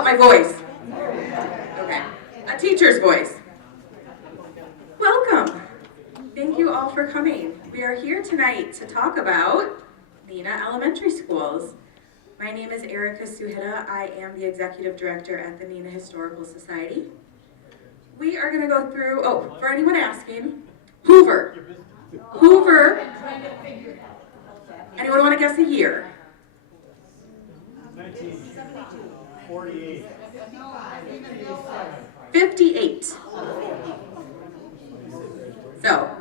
about my voice? Okay, a teacher's voice. Welcome. Thank you all for coming. We are here tonight to talk about Neenah Elementary Schools. My name is Suchyta. I am the Executive Director at the Neenah Historical Society. We are going to go through, for anyone asking, Hoover. Hoover. Anyone want to guess a year? 1948. 58. So.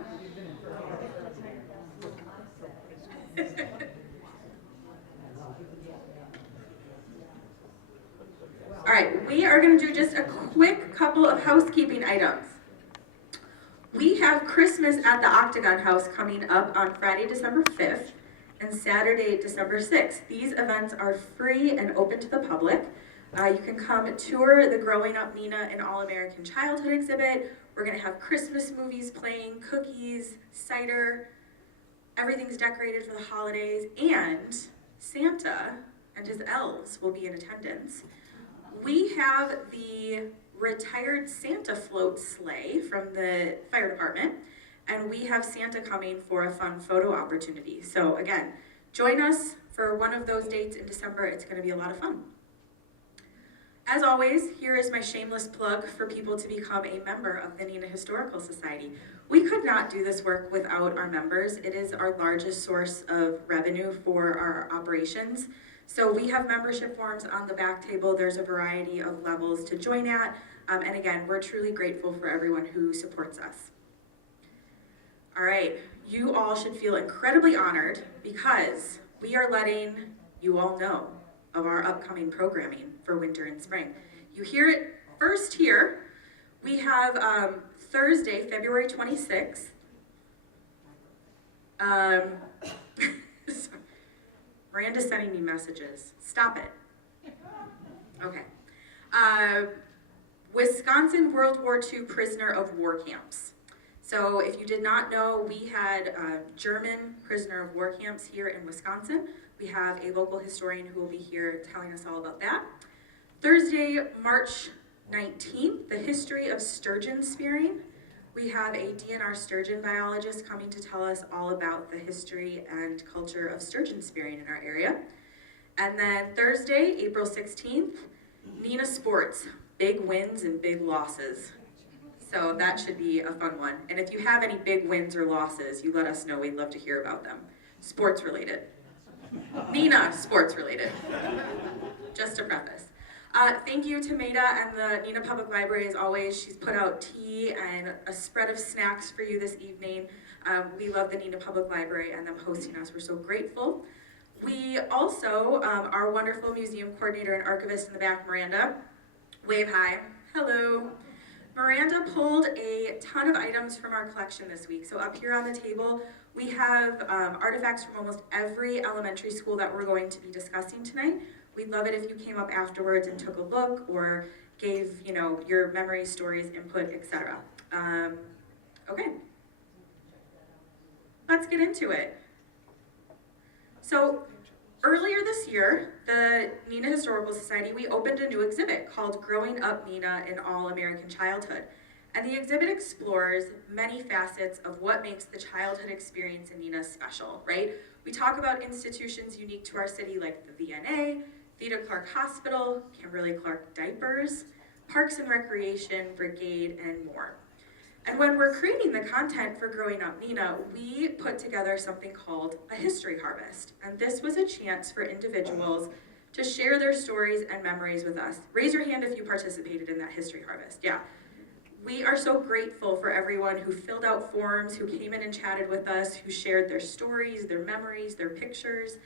All right, we are going to do just a quick couple of housekeeping items. We have Christmas at the Octagon House coming up on Friday, December 5th and Saturday, December 6th. These events are free and open to the public. You can come tour the Growing Up Neenah and All-American Childhood exhibit. We're going to have Christmas movies playing, cookies, cider. Everything's decorated for the holidays, and Santa and his elves will be in attendance. We have the retired Santa float sleigh from the fire department, and we have Santa coming for a fun photo opportunity. So again, join us for one of those dates in December. It's going to be a lot of fun. As always, here is my shameless plug for people to become a member of the Neenah Historical Society. We could not do this work without our members. It is our largest source of revenue for our operations. So we have membership forms on the back table. There's a variety of levels to join at. And again, we're truly grateful for everyone who supports us. All right, you all should feel incredibly honored because we are letting you all know of our upcoming programming for winter and spring. You hear it first here. We have Thursday, February 26th. Miranda's sending me messages. Stop it. Okay. Wisconsin World War II prisoner of war camps. So if you did not know, we had German prisoner of war camps here in Wisconsin. We have a local historian who will be here telling us all about that. Thursday, March 19th, the history of sturgeon spearing. We have a DNR sturgeon biologist coming to tell us all about the history and culture of sturgeon spearing in our area. And then Thursday, April 16th, Neenah Sports, big wins and big losses. So that should be a fun one. And if you have any big wins or losses, you let us know. We'd love to hear about them. Sports related. Neenah, sports related. Just to preface. Thank you to Maida and the Neenah Public Library as always. She's put out tea and a spread of snacks for you this evening. We love the Neenah Public Library and them hosting us. We're so grateful. We also, our wonderful museum coordinator and archivist in the back, Miranda, wave hi. Hello. Miranda pulled a ton of items from our collection this week. So up here on the table, we have artifacts from almost every elementary school that we're going to be discussing tonight. We'd love it if you came up afterwards and took a look or gave, your memories, stories, input, etc. Okay. Let's get into it. So earlier this year, the Neenah Historical Society, we opened a new exhibit called Growing Up Neenah in All-American Childhood. And the exhibit explores many facets of what makes the childhood experience in Neenah special, right? We talk about institutions unique to our city like the VNA, Theda Clark Hospital, Kimberly Clark Diapers, Parks and Recreation, Brigade, and more. And when we're creating the content for Growing Up Neenah, we put together something called a history harvest. And this was a chance for individuals to share their stories and memories with us. Raise your hand if you participated in that history harvest. Yeah. We are so grateful for everyone who filled out forms, who came in and chatted with us, who shared their stories, their memories, their pictures.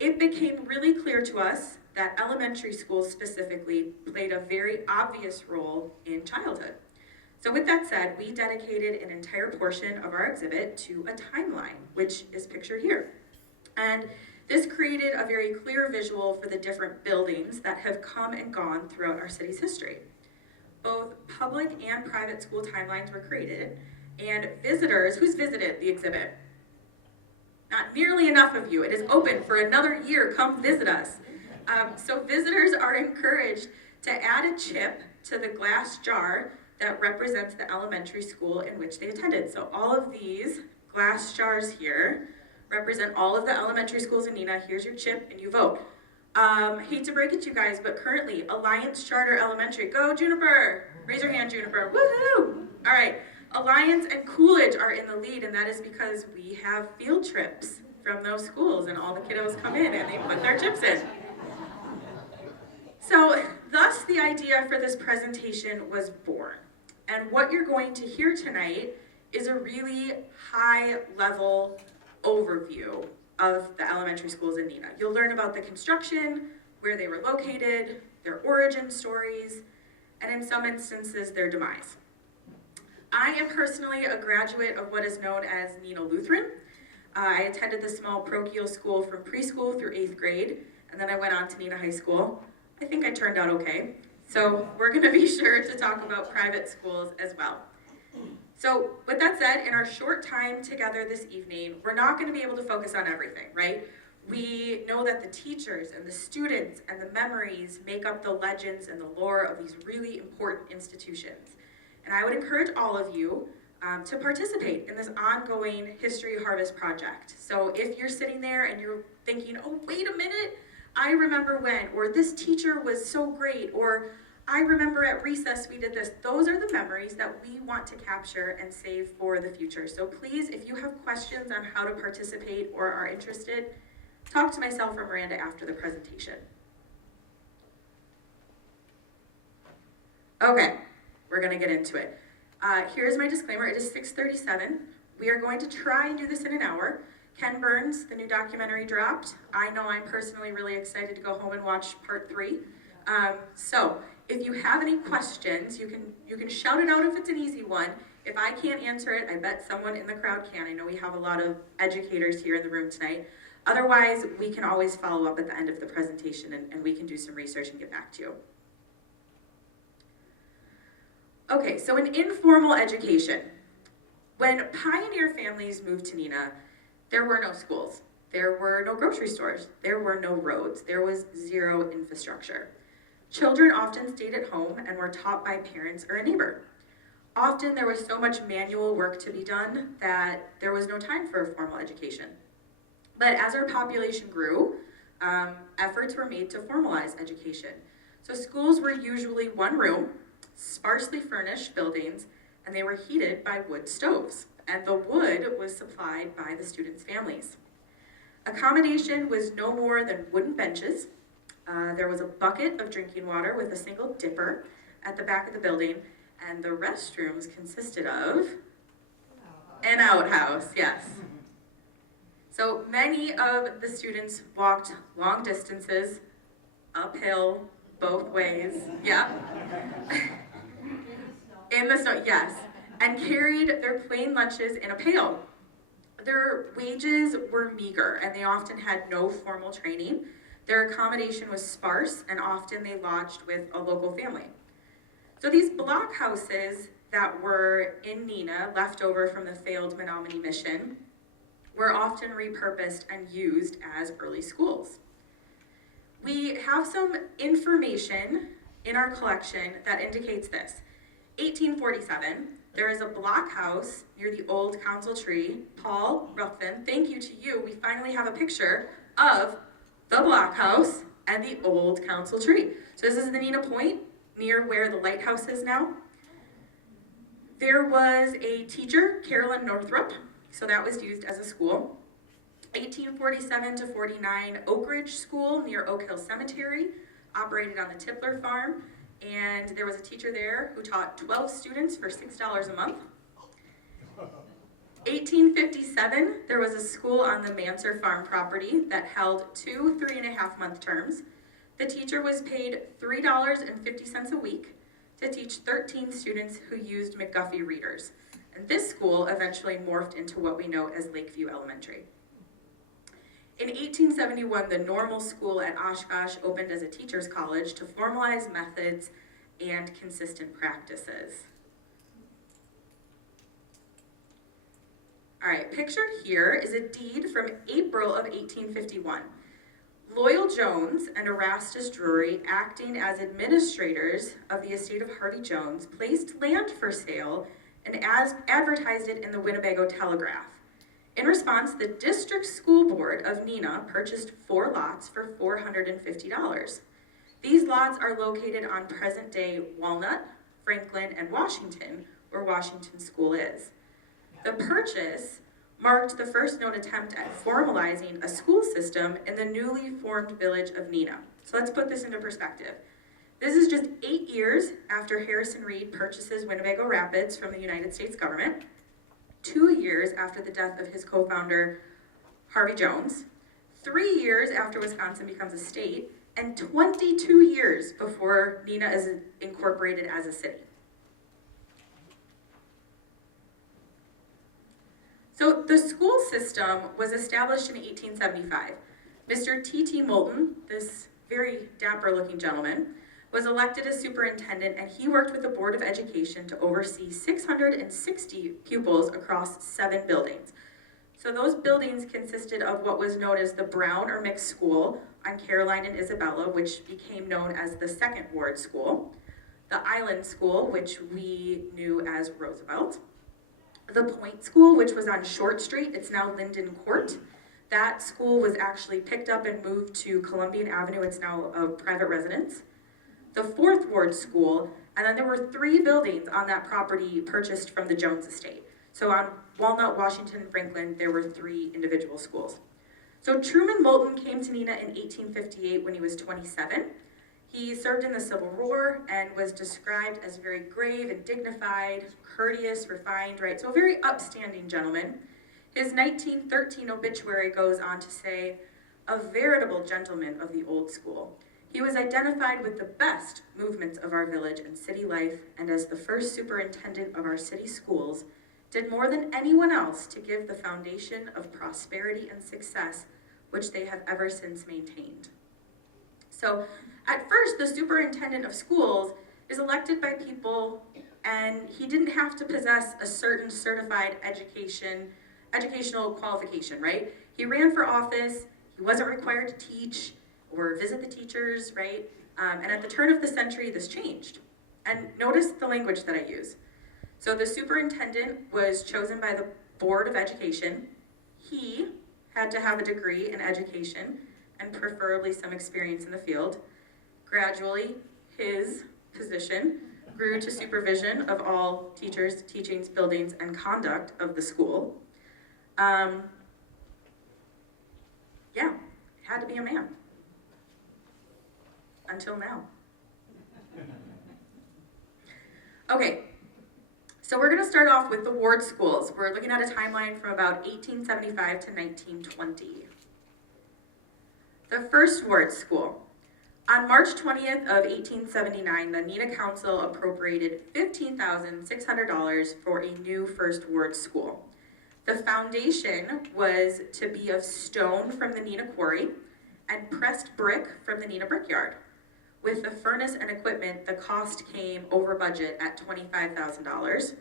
It became really clear to us that elementary schools specifically played a very obvious role in childhood. So with that said, we dedicated an entire portion of our exhibit to a timeline, which is pictured here. And this created a very clear visual for the different buildings that have come and gone throughout our city's history. Both public and private school timelines were created, and visitors, who's visited the exhibit? Not nearly enough of you. It is open for another year. Come visit us. So visitors are encouraged to add a chip to the glass jar that represents the elementary school in which they attended. So all of these glass jars here represent all of the elementary schools in Neenah. Here's your chip and you vote. Hate to break it to you guys, but currently Alliance Charter Elementary, go Juniper! Raise your hand, Juniper, woohoo! All right, Alliance and Coolidge are in the lead, and that is because we have field trips from those schools, and all the kiddos come in and they put their chips in. So, thus the idea for this presentation was born. And what you're going to hear tonight is a really high-level overview of the elementary schools in Neenah. You'll learn about the construction, where they were located, their origin stories, and in some instances, their demise. I am personally a graduate of what is known as Neenah Lutheran. I attended the small parochial school from preschool through 8th grade, and then I went on to Neenah High School. I think I turned out okay. So we're gonna be sure to talk about private schools as well. So with that said, in our short time together this evening, we're not gonna be able to focus on everything, right? We know that the teachers and the students and the memories make up the legends and the lore of these really important institutions. And I would encourage all of you to participate in this ongoing History Harvest project. So if you're sitting there and you're thinking, oh, wait a minute, I remember when, or this teacher was so great, or I remember at recess we did this. Those are the memories that we want to capture and save for the future. So please, if you have questions on how to participate or are interested, talk to myself or Miranda after the presentation. Okay, we're gonna get into it. Here's my disclaimer, it is 6:37. We are going to try and do this in an hour. Ken Burns, the new documentary dropped. I know I'm personally really excited to go home and watch part 3. So if you have any questions, you can shout it out if it's an easy one. If I can't answer it, I bet someone in the crowd can. I know we have a lot of educators here in the room tonight. Otherwise, we can always follow up at the end of the presentation and we can do some research and get back to you. Okay, so an informal education. When pioneer families moved to Neenah, there were no schools, there were no grocery stores, there were no roads, there was zero infrastructure. Children often stayed at home and were taught by parents or a neighbor. Often there was so much manual work to be done that there was no time for a formal education. But as our population grew, efforts were made to formalize education. So schools were usually one room, sparsely furnished buildings, and they were heated by wood stoves, and the wood was supplied by the students' families. Accommodation was no more than wooden benches. There was a bucket of drinking water with a single dipper at the back of the building, and the restrooms consisted of an outhouse, yes. So many of the students walked long distances, uphill, both ways, yeah. In the snow, yes, and carried their plain lunches in a pail. Their wages were meager, and they often had no formal training. Their accommodation was sparse, and often they lodged with a local family. So these block houses that were in Neenah, left over from the failed Menominee mission, were often repurposed and used as early schools. We have some information in our collection that indicates this. 1847, there is a block house near the old council tree. Paul Ruthven, thank you to you. We finally have a picture of the block house and the old council tree. So this is the Neenah Point, near where the lighthouse is now. There was a teacher, Carolyn Northrup, so that was used as a school. 1847 to 49, Oakridge School near Oak Hill Cemetery, operated on the Tipler farm. And there was a teacher there who taught 12 students for $6 a month. 1857, there was a school on the Manser farm property that held 2 3.5-month terms. The teacher was paid $3.50 a week to teach 13 students who used McGuffey readers. And this school eventually morphed into what we know as Lakeview Elementary. In 1871, the Normal School at Oshkosh opened as a teacher's college to formalize methods and consistent practices. All right, pictured here is a deed from April of 1851. Loyal Jones and Erastus Drury, acting as administrators of the estate of Harvey Jones, placed land for sale and advertised it in the Winnebago Telegraph. In response, the district school board of Neenah purchased 4 lots for $450. These lots are located on present-day Walnut, Franklin, and Washington, where Washington School is. The purchase marked the first known attempt at formalizing a school system in the newly formed village of Neenah. So let's put this into perspective. This is just 8 years after Harrison Reed purchases Winnebago Rapids from the United States government, 2 years after the death of his co-founder, Harvey Jones, 3 years after Wisconsin becomes a state, and 22 years before Neenah is incorporated as a city. So the school system was established in 1875. Mr. T.T. Moulton, this very dapper looking gentleman, was elected as superintendent, and he worked with the Board of Education to oversee 660 pupils across 7 buildings. So those buildings consisted of what was known as the Brown or Mixed School on Caroline and Isabella, which became known as the Second Ward School, the Island School, which we knew as Roosevelt, the Point School, which was on Short Street, it's now Linden Court. That school was actually picked up and moved to Columbian Avenue, it's now a private residence. The Fourth Ward School, and then there were 3 buildings on that property purchased from the Jones estate. So on Walnut, Washington, and Franklin, there were 3 individual schools. So Truman Moulton came to Neenah in 1858 when he was 27. He served in the Civil War and was described as very grave and dignified, courteous, refined, right? So a very upstanding gentleman. His 1913 obituary goes on to say, a veritable gentleman of the old school. He was identified with the best movements of our village and city life, and as the first superintendent of our city schools, did more than anyone else to give the foundation of prosperity and success which they have ever since maintained. So at first, the superintendent of schools is elected by people, and he didn't have to possess a certain certified educational qualification, right? He ran for office, he wasn't required to teach or visit the teachers, right? And at the turn of the century, this changed. And notice the language that I use. So the superintendent was chosen by the Board of Education. He had to have a degree in education and preferably some experience in the field. Gradually, his position grew to supervision of all teachers, teachings, buildings, and conduct of the school. Yeah, it had to be a man. Until now. Okay, so we're going to start off with the ward schools. We're looking at a timeline from about 1875 to 1920. The First Ward School. On March 20th of 1879, the Neenah Council appropriated $15,600 for a new First Ward School. The foundation was to be of stone from the Neenah Quarry and pressed brick from the Neenah Brickyard. With the furnace and equipment, the cost came over budget at $25,000.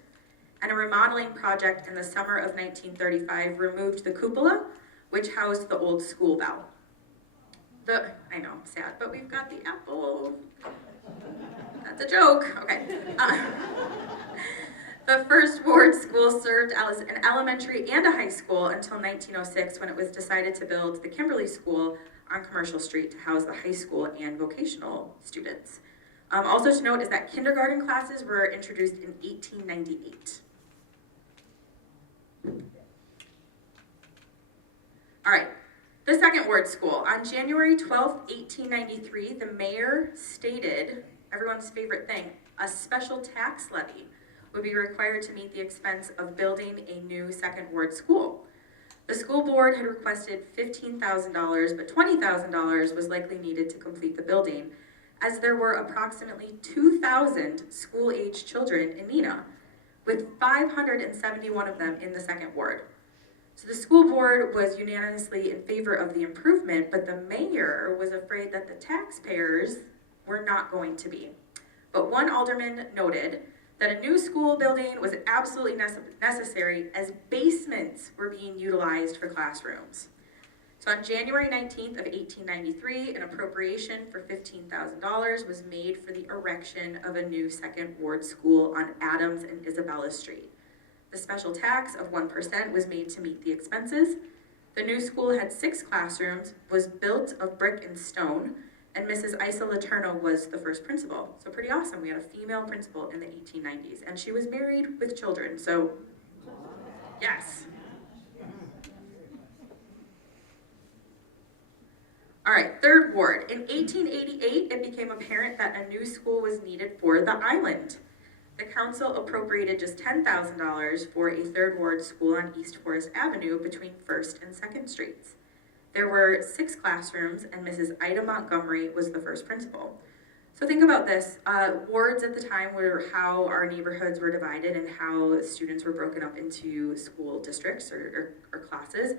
And a remodeling project in the summer of 1935 removed the cupola, which housed the old school bell. I know, sad, but we've got the apple. That's a joke. Okay. The First Ward School served as an elementary and a high school until 1906, when it was decided to build the Kimberly School on Commercial Street to house the high school and vocational students. Also to note is that kindergarten classes were introduced in 1898. All right. The Second Ward School. On January 12th, 1893, the mayor stated, everyone's favorite thing, a special tax levy would be required to meet the expense of building a new Second Ward School. The school board had requested $15,000, but $20,000 was likely needed to complete the building, as there were approximately 2,000 school-age children in Neenah, with 571 of them in the Second Ward. So the school board was unanimously in favor of the improvement, but the mayor was afraid that the taxpayers were not going to be. But one alderman noted that a new school building was absolutely necessary as basements were being utilized for classrooms. So on January 19th of 1893, an appropriation for $15,000 was made for the erection of a new second ward school on Adams and Isabella Street. The special tax of 1% was made to meet the expenses. The new school had 6 classrooms, was built of brick and stone, and Mrs. Isa Letourneau was the first principal. So pretty awesome. We had a female principal in the 1890s, and she was married with children, so yes. All right, third ward. In 1888, it became apparent that a new school was needed for the island. The council appropriated just $10,000 for a third ward school on East Forest Avenue between 1st and 2nd Streets. There were 6 classrooms, and Mrs. Ida Montgomery was the first principal. So think about this. Wards at the time were how our neighborhoods were divided and how students were broken up into school districts or classes.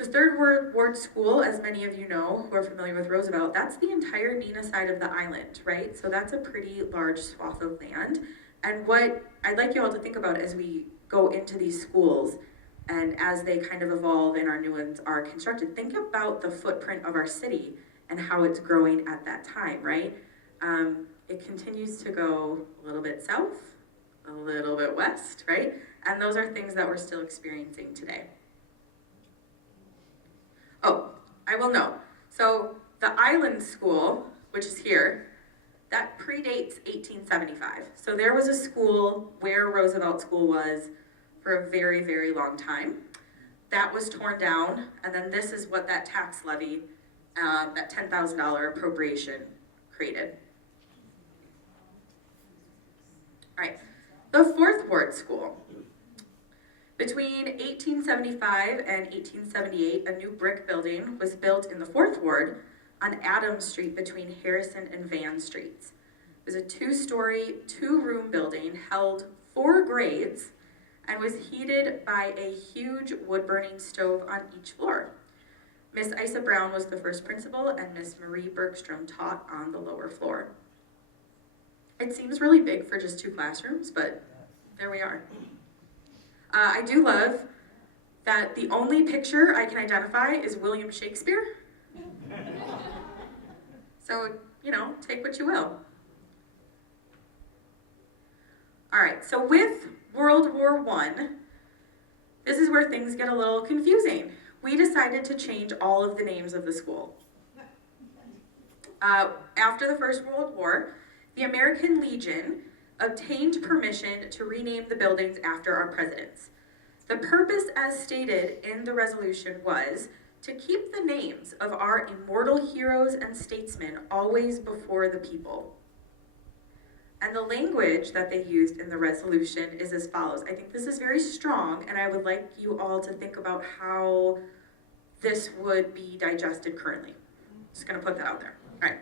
The third ward school, as many of you know who are familiar with Roosevelt, that's the entire Neenah side of the island, right? So that's a pretty large swath of land. And what I'd like you all to think about as we go into these schools and as they kind of evolve and our new ones are constructed, think about the footprint of our city and how it's growing at that time, right? It continues to go a little bit south, a little bit west, right? And those are things that we're still experiencing today. Oh, I will note, so the Island School, which is here, that predates 1875. So there was a school where Roosevelt School was for a very, very long time. That was torn down, and then this is what that tax levy, that $10,000 appropriation created. All right, the fourth ward school. Between 1875 and 1878, a new brick building was built in the 4th Ward on Adams Street between Harrison and Van Streets. It was a 2-story, 2-room building, held 4 grades, and was heated by a huge wood-burning stove on each floor. Miss Isa Brown was the first principal, and Miss Marie Bergstrom taught on the lower floor. It seems really big for just 2 classrooms, but there we are. I do love that the only picture I can identify is William Shakespeare. So, you know, take what you will. All right, so with World War I, this is where things get a little confusing. We decided to change all of the names of the school. After the First World War, the American Legion obtained permission to rename the buildings after our presidents. The purpose, as stated in the resolution, was to keep the names of our immortal heroes and statesmen always before the people. And the language that they used in the resolution is as follows. I think this is very strong, and I would like you all to think about how this would be digested currently. Just gonna put that out there. All right.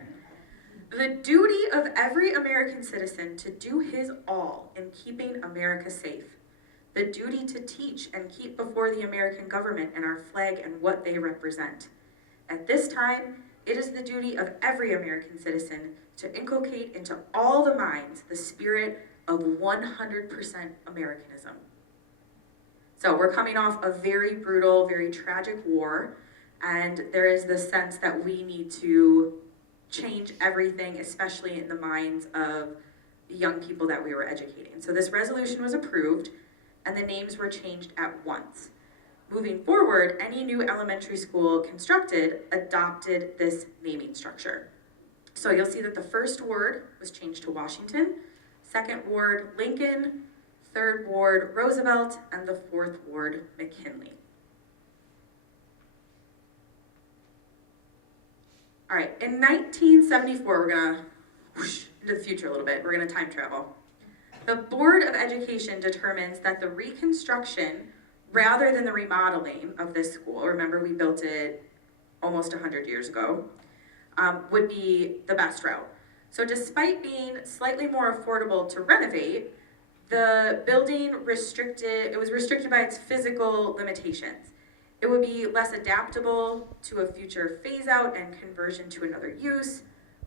The duty of every American citizen to do his all in keeping America safe. The duty to teach and keep before the American government and our flag and what they represent. At this time, it is the duty of every American citizen to inculcate into all the minds the spirit of 100% Americanism. So we're coming off a very brutal, very tragic war, and there is this sense that we need to change everything, especially in the minds of the young people that we were educating. So this resolution was approved, and the names were changed at once. Moving forward, any new elementary school constructed adopted this naming structure. So you'll see that the first ward was changed to Washington, second ward Lincoln, third ward Roosevelt, and the fourth ward McKinley. All right, in 1974, we're gonna whoosh into the future a little bit. We're gonna time travel. The Board of Education determines that the reconstruction, rather than the remodeling of this school, remember we built it almost 100 years ago, would be the best route. So despite being slightly more affordable to renovate, the building was restricted by its physical limitations. It would be less adaptable to a future phase out and conversion to another use.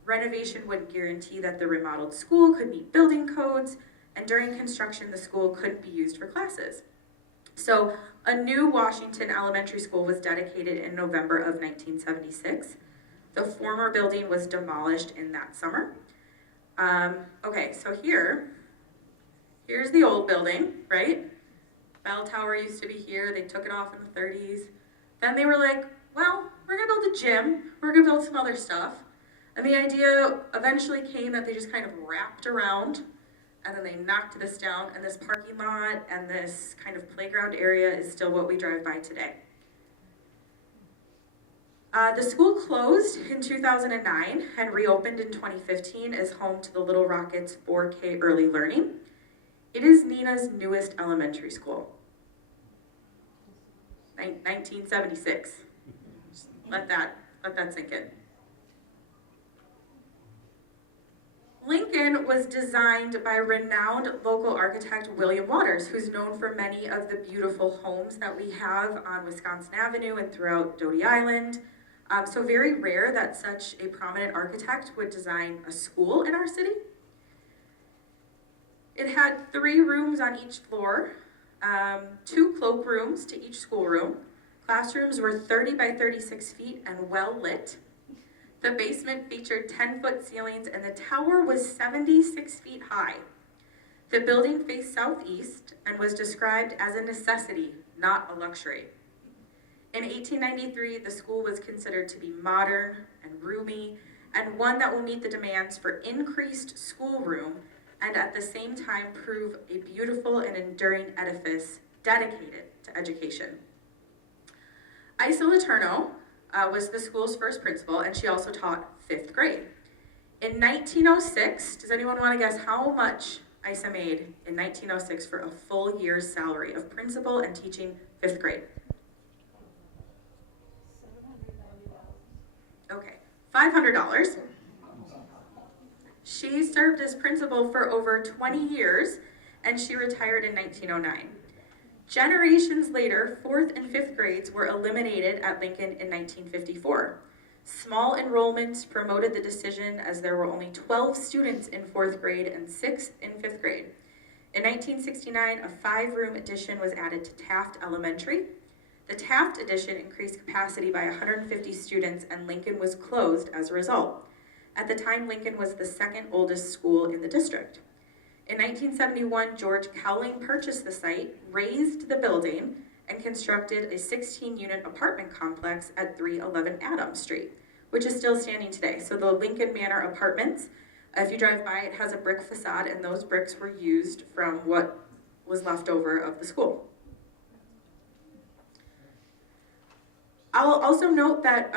Renovation wouldn't guarantee that the remodeled school could meet building codes, and during construction, the school couldn't be used for classes. So a new Washington Elementary School was dedicated in November of 1976. The former building was demolished in that summer. Okay, so here's the old building, right? Bell Tower used to be here. They took it off in the 30s. Then they were like, well, we're gonna build a gym. We're gonna build some other stuff. And the idea eventually came that they just kind of wrapped around, and then they knocked this down, and this parking lot and this kind of playground area is still what we drive by today. The school closed in 2009 and reopened in 2015 as home to the Little Rockets 4K Early Learning. It is Neenah's newest elementary school. 1976. Just let that sink in. Lincoln was designed by renowned local architect William Waters, who's known for many of the beautiful homes that we have on Wisconsin Avenue and throughout Doty Island. So very rare that such a prominent architect would design a school in our city. It had 3 rooms on each floor, 2 cloakrooms to each schoolroom. Classrooms were 30 by 36 feet and well lit. The basement featured 10-foot ceilings and the tower was 76 feet high. The building faced southeast and was described as a necessity, not a luxury. In 1893, the school was considered to be modern and roomy and one that will meet the demands for increased schoolroom and at the same time prove a beautiful and enduring edifice dedicated to education. Isa Letourneau was the school's first principal, and she also taught 5th grade. In 1906, does anyone want to guess how much Isa made in 1906 for a full year's salary of principal and teaching 5th grade? Okay, $500. She served as principal for over 20 years, and she retired in 1909. Generations later, 4th and 5th grades were eliminated at Lincoln in 1954. Small enrollments promoted the decision as there were only 12 students in 4th grade and 6 in 5th grade. In 1969, a 5-room addition was added to Taft Elementary. The Taft addition increased capacity by 150 students, and Lincoln was closed as a result. At the time, Lincoln was the 2nd oldest school in the district. In 1971, George Cowling purchased the site, raised the building, and constructed a 16-unit apartment complex at 311 Adams Street, which is still standing today. So the Lincoln Manor Apartments, if you drive by, it has a brick facade, and those bricks were used from what was left over of the school. I'll also note that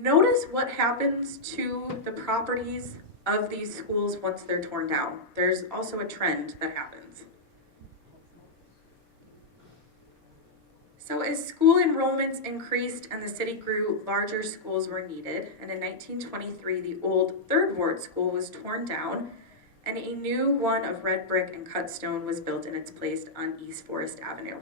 notice what happens to the properties of these schools once they're torn down. There's also a trend that happens. So as school enrollments increased and the city grew, larger schools were needed. And in 1923, the old 3rd Ward School was torn down and a new one of red brick and cut stone was built in its place on East Forest Avenue.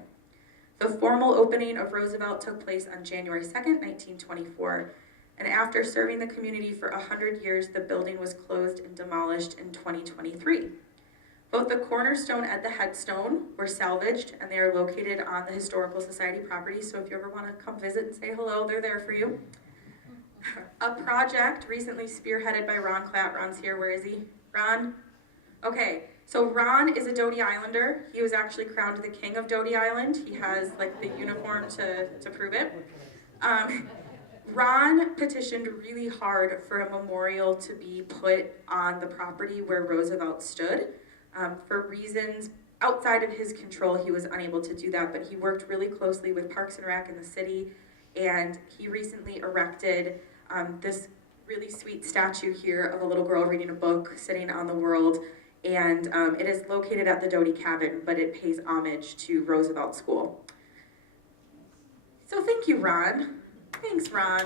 The formal opening of Roosevelt took place on January 2nd, 1924. And after serving the community for 100 years, the building was closed and demolished in 2023. Both the cornerstone and the headstone were salvaged, and they are located on the Historical Society property, so if you ever want to come visit and say hello, they're there for you. A project recently spearheaded by Ron Klatt. Ron's here, where is he? Ron? Okay, so Ron is a Doty Islander. He was actually crowned the king of Doty Island. He has like the uniform to prove it. Ron petitioned really hard for a memorial to be put on the property where Roosevelt stood. For reasons outside of his control, he was unable to do that, but he worked really closely with Parks and Rec in the city, and he recently erected this really sweet statue here of a little girl reading a book, sitting on the world, and it is located at the Doty Cabin, but it pays homage to Roosevelt School. So thank you, Ron. Thanks, Ron.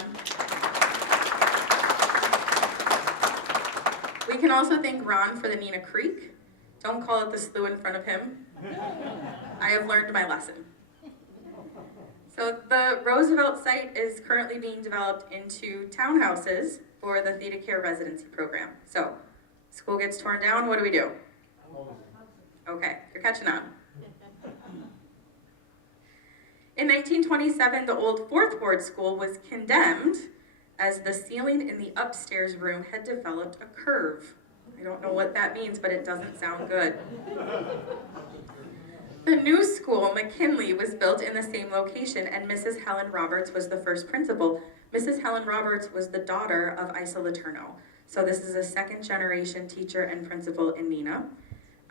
We can also thank Ron for the Neenah Creek. Don't call it the slough in front of him. I have learned my lesson. So the Roosevelt site is currently being developed into townhouses for the Theta Care residency program. So, school gets torn down, what do we do? Okay, you're catching on. In 1927, the old Fourth Ward School was condemned as the ceiling in the upstairs room had developed a curve. I don't know what that means, but it doesn't sound good. The new school, McKinley, was built in the same location, and Mrs. Helen Roberts was the first principal. Mrs. Helen Roberts was the daughter of Isa Letourneau. So this is a second-generation teacher and principal in Neenah.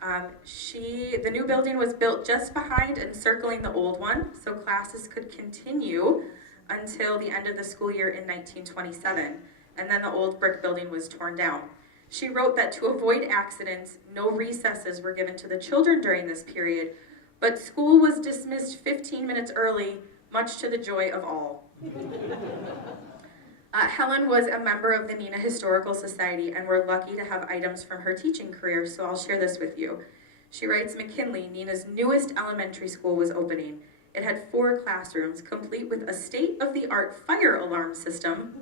The new building was built just behind and circling the old one, so classes could continue until the end of the school year in 1927, and then the old brick building was torn down. She wrote that to avoid accidents, no recesses were given to the children during this period, but school was dismissed 15 minutes early, much to the joy of all. Helen was a member of the Neenah Historical Society, and we're lucky to have items from her teaching career, so I'll share this with you. She writes, McKinley, Neenah's newest elementary school, was opening. It had 4 classrooms, complete with a state-of-the-art fire alarm system.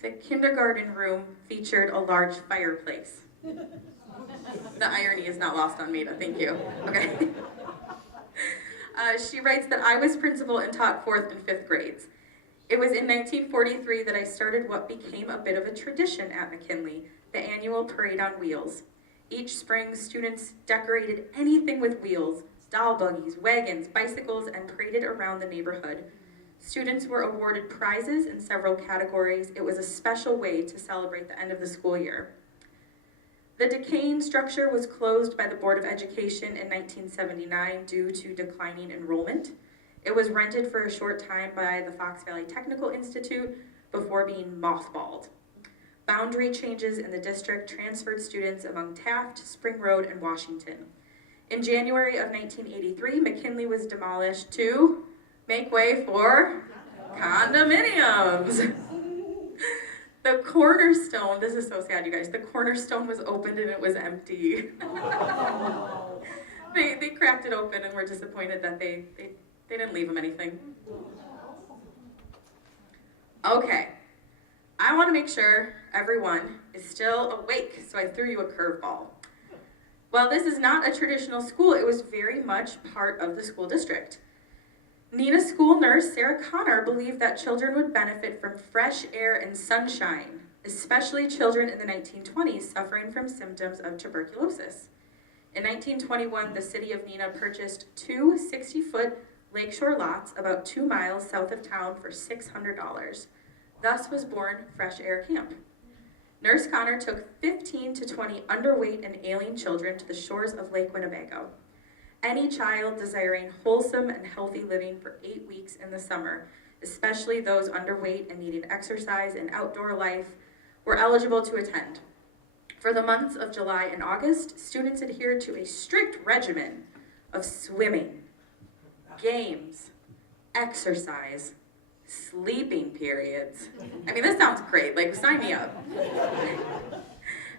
The kindergarten room featured a large fireplace. The irony is not lost on Neenah, thank you. Okay. She writes that I was principal and taught 4th and 5th grades. It was in 1943 that I started what became a bit of a tradition at McKinley, the annual Parade on Wheels. Each spring, students decorated anything with wheels, doll buggies, wagons, bicycles, and paraded around the neighborhood. Students were awarded prizes in several categories. It was a special way to celebrate the end of the school year. The decaying structure was closed by the Board of Education in 1979 due to declining enrollment. It was rented for a short time by the Fox Valley Technical Institute before being mothballed. Boundary changes in the district transferred students among Taft, Spring Road, and Washington. In January of 1983, McKinley was demolished to make way for condominiums. The cornerstone, this is so sad, you guys, the cornerstone was opened and it was empty. They cracked it open and were disappointed that they didn't leave them anything. Okay, I want to make sure everyone is still awake, so I threw you a curveball. While this is not a traditional school, it was very much part of the school district. Neenah school nurse Sarah Connor believed that children would benefit from fresh air and sunshine, especially children in the 1920s suffering from symptoms of tuberculosis. In 1921, the city of Neenah purchased 2 60-foot lakeshore lots about 2 miles south of town for $600. Thus was born Fresh Air Camp. Nurse Connor took 15 to 20 underweight and ailing children to the shores of Lake Winnebago. Any child desiring wholesome and healthy living for 8 weeks in the summer, especially those underweight and needing exercise and outdoor life, were eligible to attend. For the months of July and August, students adhered to a strict regimen of swimming, games, exercise, sleeping periods. I mean, this sounds great, like sign me up.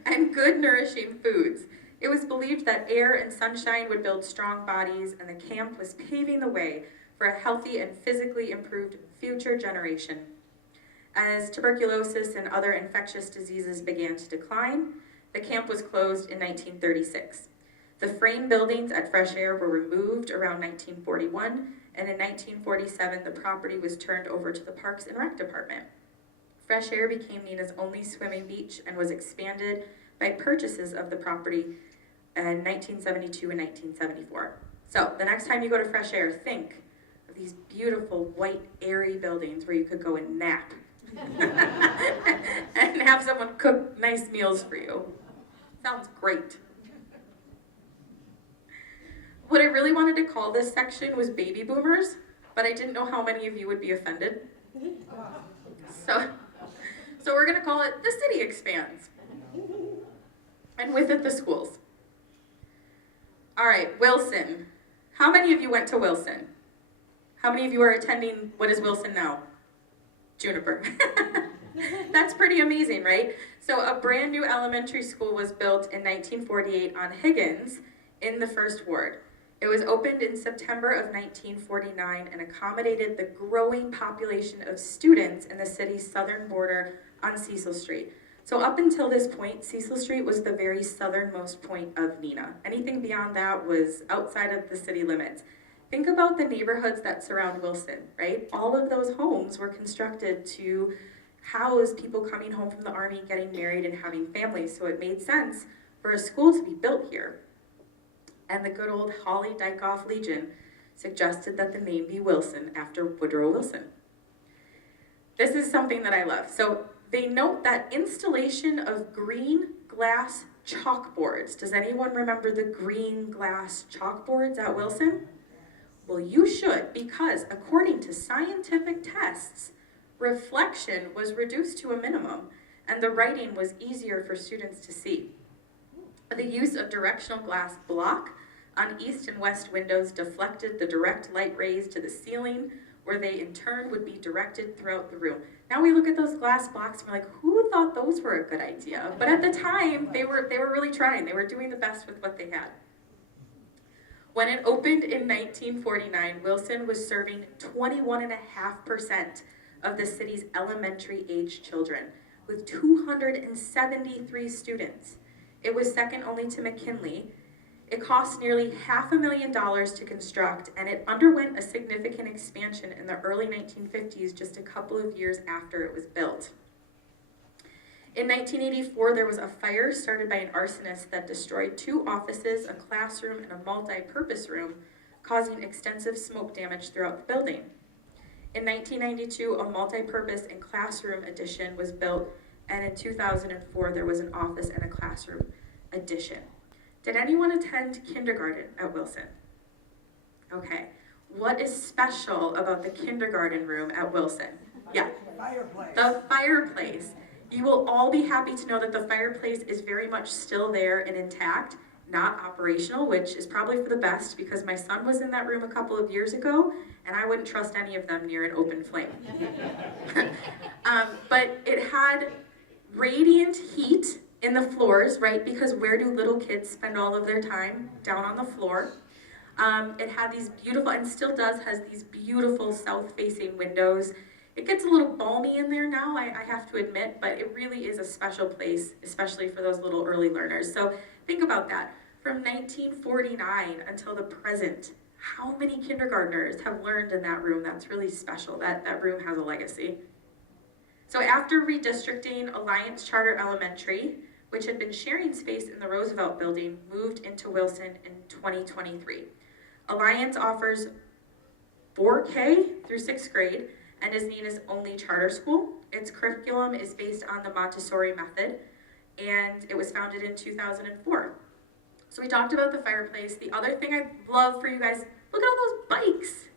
And good nourishing foods. It was believed that air and sunshine would build strong bodies, and the camp was paving the way for a healthy and physically improved future generation. As tuberculosis and other infectious diseases began to decline, the camp was closed in 1936. The frame buildings at Fresh Air were removed around 1941, and in 1947 the property was turned over to the Parks and Rec Department. Fresh Air became Neenah's only swimming beach and was expanded by purchases of the property in 1972 and 1974. So the next time you go to Fresh Air, think of these beautiful white airy buildings where you could go and nap and have someone cook nice meals for you. Sounds great. What I really wanted to call this section was baby boomers, but I didn't know how many of you would be offended. So we're gonna call it The City Expands. And with it, the schools. All right, Wilson. How many of you went to Wilson? How many of you are attending, what is Wilson now? Juniper. That's pretty amazing, right? So a brand new elementary school was built in 1948 on Higgins in the First Ward. It was opened in September of 1949 and accommodated the growing population of students in the city's southern border on Cecil Street. So up until this point, Cecil Street was the very southernmost point of Neenah. Anything beyond that was outside of the city limits. Think about the neighborhoods that surround Wilson, right? All of those homes were constructed to house people coming home from the army, getting married, and having families, so it made sense for a school to be built here. And the good old Holly Dykoff Legion suggested that the name be Wilson after Woodrow Wilson. This is something that I love. So they note that installation of green glass chalkboards. Does anyone remember the green glass chalkboards at Wilson? Well, you should, because according to scientific tests, reflection was reduced to a minimum and the writing was easier for students to see. The use of directional glass block on east and west windows deflected the direct light rays to the ceiling, where they in turn would be directed throughout the room. Now we look at those glass blocks and we're like, who thought those were a good idea? But at the time, they were really trying. They were doing the best with what they had. When it opened in 1949, Wilson was serving 21.5% of the city's elementary age children, with 273 students. It was second only to McKinley. It cost nearly $500,000 to construct, and it underwent a significant expansion in the early 1950s, just a couple of years after it was built. In 1984, there was a fire started by an arsonist that destroyed 2 offices, a classroom, and a multi-purpose room, causing extensive smoke damage throughout the building. In 1992, a multi-purpose and classroom addition was built, and in 2004, there was an office and a classroom addition. Did anyone attend kindergarten at Wilson? Okay. What is special about the kindergarten room at Wilson? Yeah. Fireplace. The fireplace. You will all be happy to know that the fireplace is very much still there and intact, not operational, which is probably for the best because my son was in that room a couple of years ago and I wouldn't trust any of them near an open flame. But it had radiant heat in the floors, right? Because where do little kids spend all of their time? Down on the floor. It had these beautiful, and still does, has these beautiful south-facing windows. It gets a little balmy in there now, I have to admit, but it really is a special place, especially for those little early learners. So think about that. From 1949 until the present, how many kindergartners have learned in that room? That's really special. That room has a legacy. So after redistricting, Alliance Charter Elementary, which had been sharing space in the Roosevelt building, moved into Wilson in 2023. Alliance offers 4K through 6th grade and is Neenah's only charter school. Its curriculum is based on the Montessori method, and it was founded in 2004. So we talked about the fireplace. The other thing I'd love for you guys, look at all those bikes.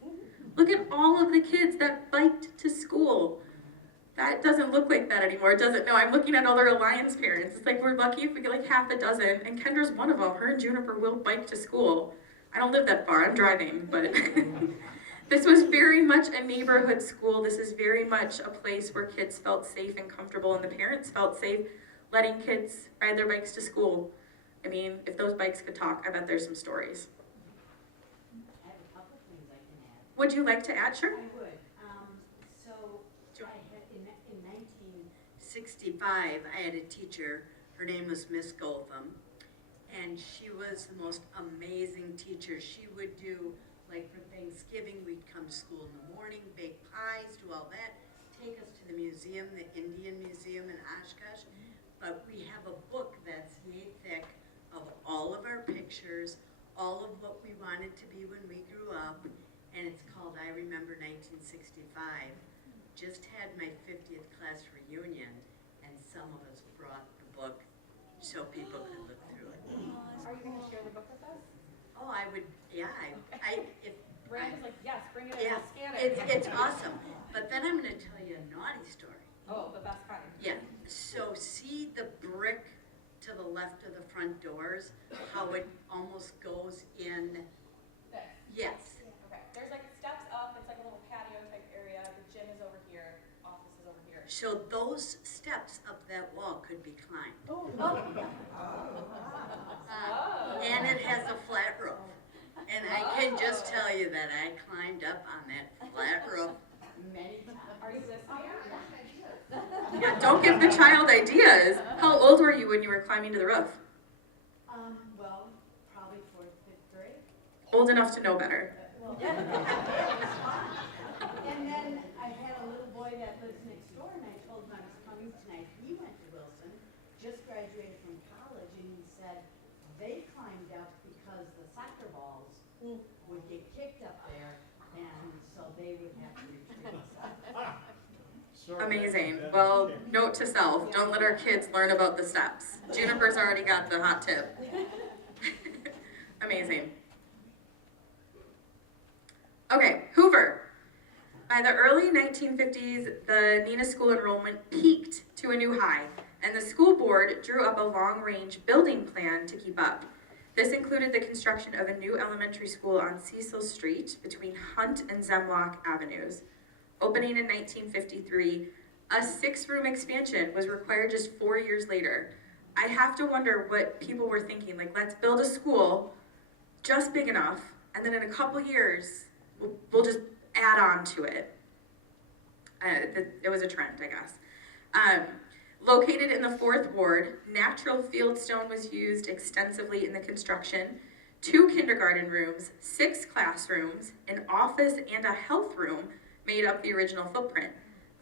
Look at all of the kids that biked to school. That doesn't look like that anymore, it doesn't. No, I'm looking at other Alliance parents. It's like we're lucky if we get like half a dozen, and Kendra's one of them. Her and Juniper will bike to school. I don't live that far, I'm driving, but this was very much a neighborhood school. This is very much a place where kids felt safe and comfortable, and the parents felt safe letting kids ride their bikes to school. I mean, if those bikes could talk, I bet there's some stories. I have a couple things I can add. Would you like to add, sure? I would. I had in 1965, I had a teacher. Her name was Miss Gotham, and she was the most amazing teacher. She would do, like for Thanksgiving, we'd come to school in the morning, bake pies, do all that, take us to the museum, the Indian Museum in Oshkosh. But we have a book that's knee thick of all of our pictures, all of what we wanted to be when we grew up, and it's called I Remember 1965. Just had my 50th class reunion, and some of us brought the book so people could look through it. Are you going to share the book with us? Oh, I would, yeah, Brand is like, yes, bring it in, yeah, I'll scan it. it's awesome. But then I'm going to tell you a naughty story. Oh, the best kind. Yeah, so see the brick to the left of the front doors, how it almost goes in, This. yes. Okay, there's like steps up, it's like a little patio type area, the gym is over here, office is over here. So those steps up that wall could be climbed. Oh. And it has a flat roof. And I can just tell you that I climbed up on that flat roof many times. Are you listening? Yeah, don't give the child ideas. How old were you when you were climbing to the roof? Well, probably 4th, 5th grade. Old enough to know better. It was fun. And then I had a little boy that lives next door, and I told him I was coming tonight. He went to Wilson, just graduated from college, and he said they climbed up because the soccer balls would get kicked up there, and so they would have to retrieve the Amazing. Well, note to self, don't let our kids learn about the steps. Juniper's already got the hot tip. Amazing. Okay, Hoover. By the early 1950s, the Neenah School enrollment peaked to a new high, and the school board drew up a long-range building plan to keep up. This included the construction of a new elementary school on Cecil Street between Hunt and Zemlock Avenues. Opening in 1953, a 6-room expansion was required just 4 years later. I have to wonder what people were thinking, like, let's build a school just big enough, and then in a couple years, we'll just add on to it. It was a trend, I guess. Located in the 4th Ward, natural fieldstone was used extensively in the construction, 2 kindergarten rooms, 6 classrooms, an office, and a health room made up the original footprint.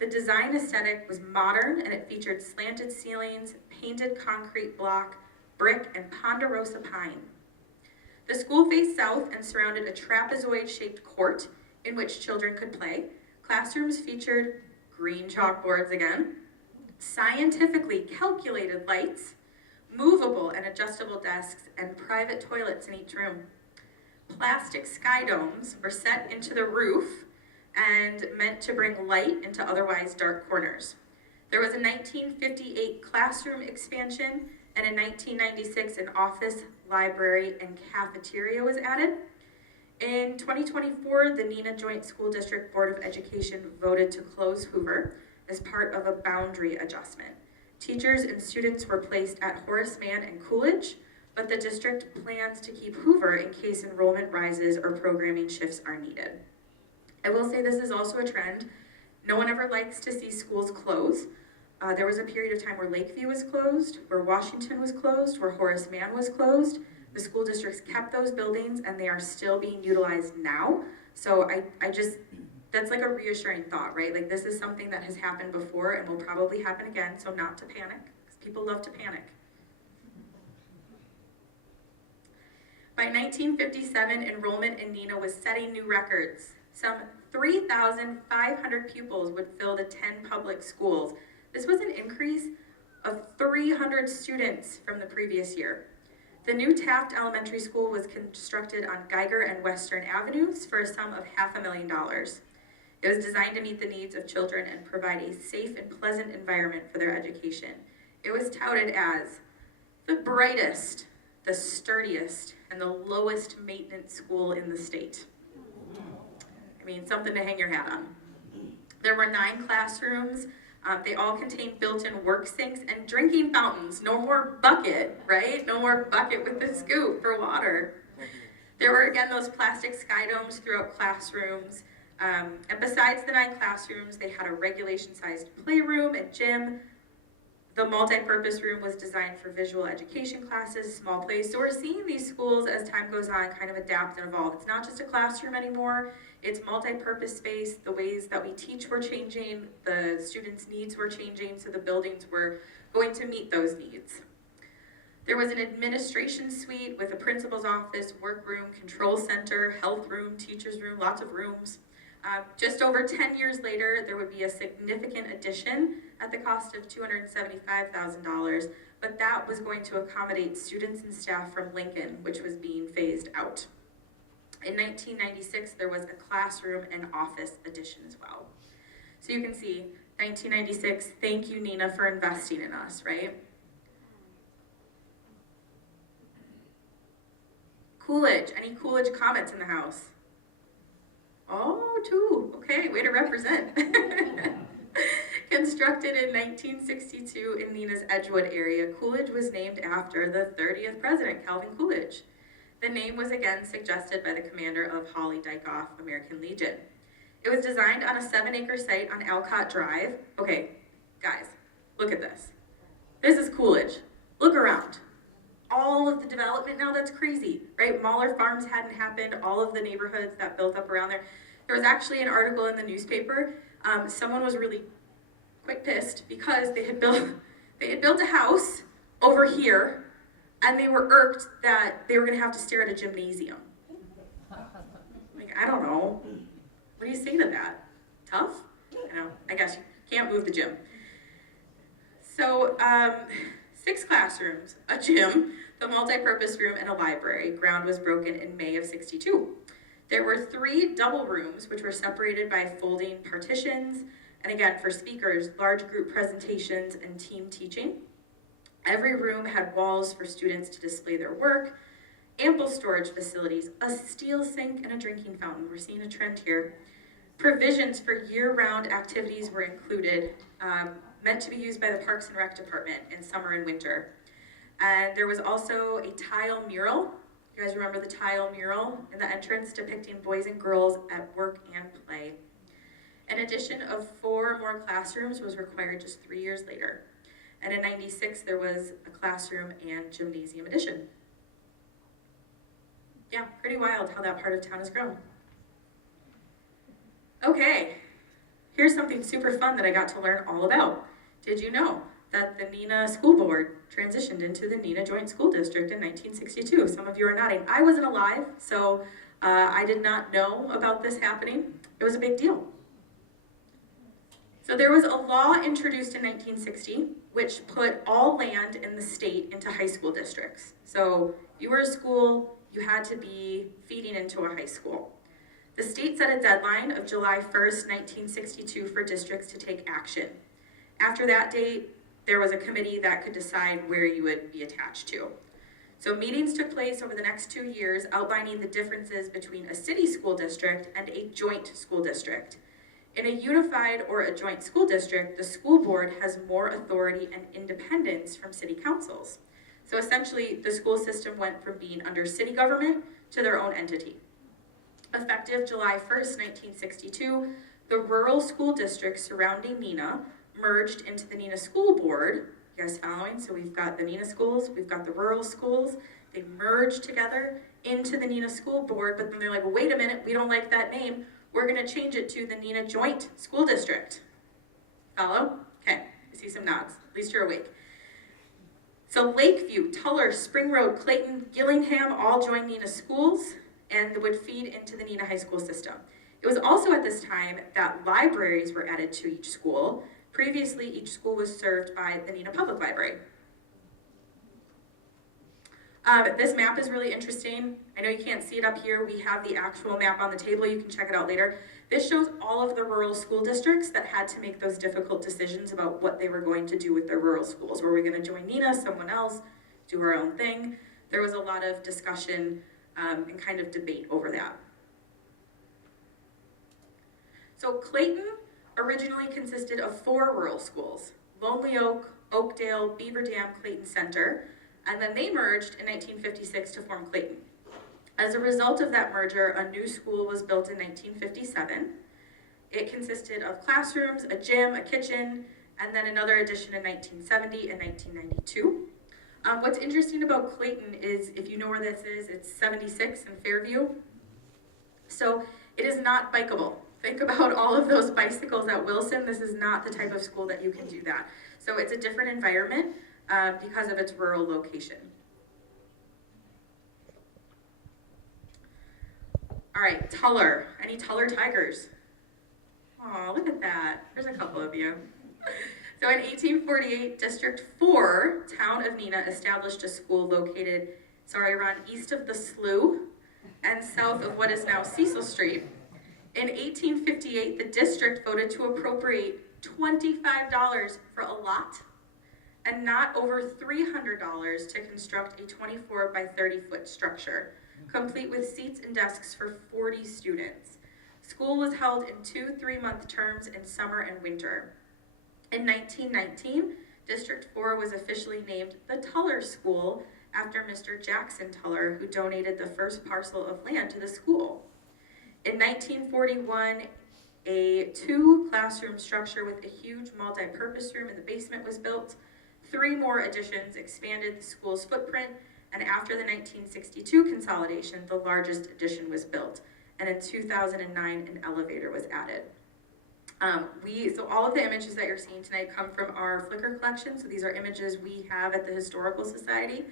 The design aesthetic was modern, and it featured slanted ceilings, painted concrete block, brick, and ponderosa pine. The school faced south and surrounded a trapezoid-shaped court in which children could play. Classrooms featured green chalkboards again, scientifically calculated lights, movable and adjustable desks, and private toilets in each room. Plastic sky domes were set into the roof and meant to bring light into otherwise dark corners. There was a 1958 classroom expansion, and in 1996 an office, library, and cafeteria was added. In 2024, the Neenah Joint School District Board of Education voted to close Hoover as part of a boundary adjustment. Teachers and students were placed at Horace Mann and Coolidge, but the district plans to keep Hoover in case enrollment rises or programming shifts are needed. I will say this is also a trend. No one ever likes to see schools close. There was a period of time where Lakeview was closed, where Washington was closed, where Horace Mann was closed. The school districts kept those buildings, and they are still being utilized now. So I just, that's like a reassuring thought, right? Like, this is something that has happened before and will probably happen again, so not to panic, because people love to panic. By 1957, enrollment in Neenah was setting new records. Some 3,500 pupils would fill the 10 public schools. This was an increase of 300 students from the previous year. The new Taft Elementary School was constructed on Geiger and Western Avenues for a sum of $500,000. It was designed to meet the needs of children and provide a safe and pleasant environment for their education. It was touted as the brightest, the sturdiest, and the lowest maintenance school in the state. I mean, something to hang your hat on. There were 9 classrooms. They all contained built-in work sinks and drinking fountains. No more bucket, right? No more bucket with the scoop for water. There were, again, those plastic sky domes throughout classrooms. And besides the 9 classrooms, they had a regulation-sized playroom and gym. The multi-purpose room was designed for visual education classes, small plays. So we're seeing these schools, as time goes on, kind of adapt and evolve. It's not just a classroom anymore. It's multi-purpose space. The ways that we teach were changing. The students' needs were changing, so the buildings were going to meet those needs. There was an administration suite with a principal's office, workroom, control center, health room, teacher's room, lots of rooms. Just over 10 years later, there would be a significant addition at the cost of $275,000, but that was going to accommodate students and staff from Lincoln, which was being phased out. In 1996, there was a classroom and office addition as well. So you can see, 1996, thank you, Neenah, for investing in us, right? Coolidge, any Coolidge comments in the house? Oh, 2, okay, way to represent. Constructed in 1962 in Neenah's Edgewood area, Coolidge was named after the 30th president, Calvin Coolidge. The name was again suggested by the commander of Holly Dykoff American Legion. It was designed on a 7-acre site on Alcott Drive. Okay, guys, look at this. This is Coolidge. Look around. all of the development now that's crazy, right? Mahler Farms hadn't happened, all of the neighborhoods that built up around there. There was actually an article in the newspaper. Someone was really quite pissed because they had built a house over here, and they were irked that they were going to have to stare at a gymnasium. Like, I don't know. What do you say to that? Tough? I know. I guess you can't move the gym. So, 6 classrooms, a gym, the multi-purpose room, and a library. Ground was broken in May of '62. There were 3 double rooms, which were separated by folding partitions, and again, for speakers, large group presentations and team teaching. Every room had walls for students to display their work, ample storage facilities, a steel sink, and a drinking fountain. We're seeing a trend here. Provisions for year-round activities were included, meant to be used by the Parks and Rec Department in summer and winter. And there was also a tile mural. You guys remember the tile mural in the entrance depicting boys and girls at work and play. An addition of 4 more classrooms was required just 3 years later. And in '96, there was a classroom and gymnasium addition. Yeah, pretty wild how that part of town has grown. Okay, here's something super fun that I got to learn all about. Did you know that the Neenah School Board transitioned into the Neenah Joint School District in 1962? Some of you are nodding. I wasn't alive, so I did not know about this happening. It was a big deal. So there was a law introduced in 1960 which put all land in the state into high school districts. So if you were a school, you had to be feeding into a high school. The state set a deadline of July 1st, 1962 for districts to take action. After that date, there was a committee that could decide where you would be attached to. So meetings took place over the next 2 years outlining the differences between a city school district and a joint school district. In a unified or a joint school district, the school board has more authority and independence from city councils. So essentially, the school system went from being under city government to their own entity. Effective July 1st, 1962, the rural school districts surrounding Neenah merged into the Neenah School Board. You guys following? So we've got the Neenah schools, we've got the rural schools. They merged together into the Neenah School Board, but then they're like, well, wait a minute, we don't like that name. We're gonna change it to the Neenah Joint School District. Follow? Okay, I see some nods. At least you're awake. So Lakeview, Tullar, Spring Road, Clayton, Gillingham all joined Neenah schools and would feed into the Neenah high school system. It was also at this time that libraries were added to each school. Previously, each school was served by the Neenah Public Library. This map is really interesting. I know you can't see it up here. We have the actual map on the table. You can check it out later. This shows all of the rural school districts that had to make those difficult decisions about what they were going to do with their rural schools. Were we going to join Neenah, someone else, do our own thing? There was a lot of discussion and kind of debate over that. So Clayton originally consisted of 4 rural schools: Lonely Oak, Oakdale, Beaver Dam, Clayton Center, and then they merged in 1956 to form Clayton. As a result of that merger, a new school was built in 1957. It consisted of classrooms, a gym, a kitchen, and then another addition in 1970 and 1992. What's interesting about Clayton is, if you know where this is, it's 76 in Fairview. So it is not bikeable. Think about all of those bicycles at Wilson. This is not the type of school that you can do that. So it's a different environment because of its rural location. All right, Tullar. Any Tullar Tigers? Aw, look at that. There's a couple of you. So in 1848, District 4, Town of Neenah, established a school located, Ron, east of the slough and south of what is now Cecil Street. In 1858, the district voted to appropriate $25 for a lot and not over $300 to construct a 24 by 30 foot structure, complete with seats and desks for 40 students. School was held in 2 3-month terms in summer and winter. In 1919, District 4 was officially named the Tullar School after Mr. Jackson Tullar, who donated the first parcel of land to the school. In 1941, a 2-classroom structure with a huge multi-purpose room in the basement was built. 3 more additions expanded the school's footprint, And after the 1962 consolidation, the largest addition was built. And in 2009, an elevator was added. So all of the images that you're seeing tonight come from our Flickr collection. So these are images we have at the Historical Society.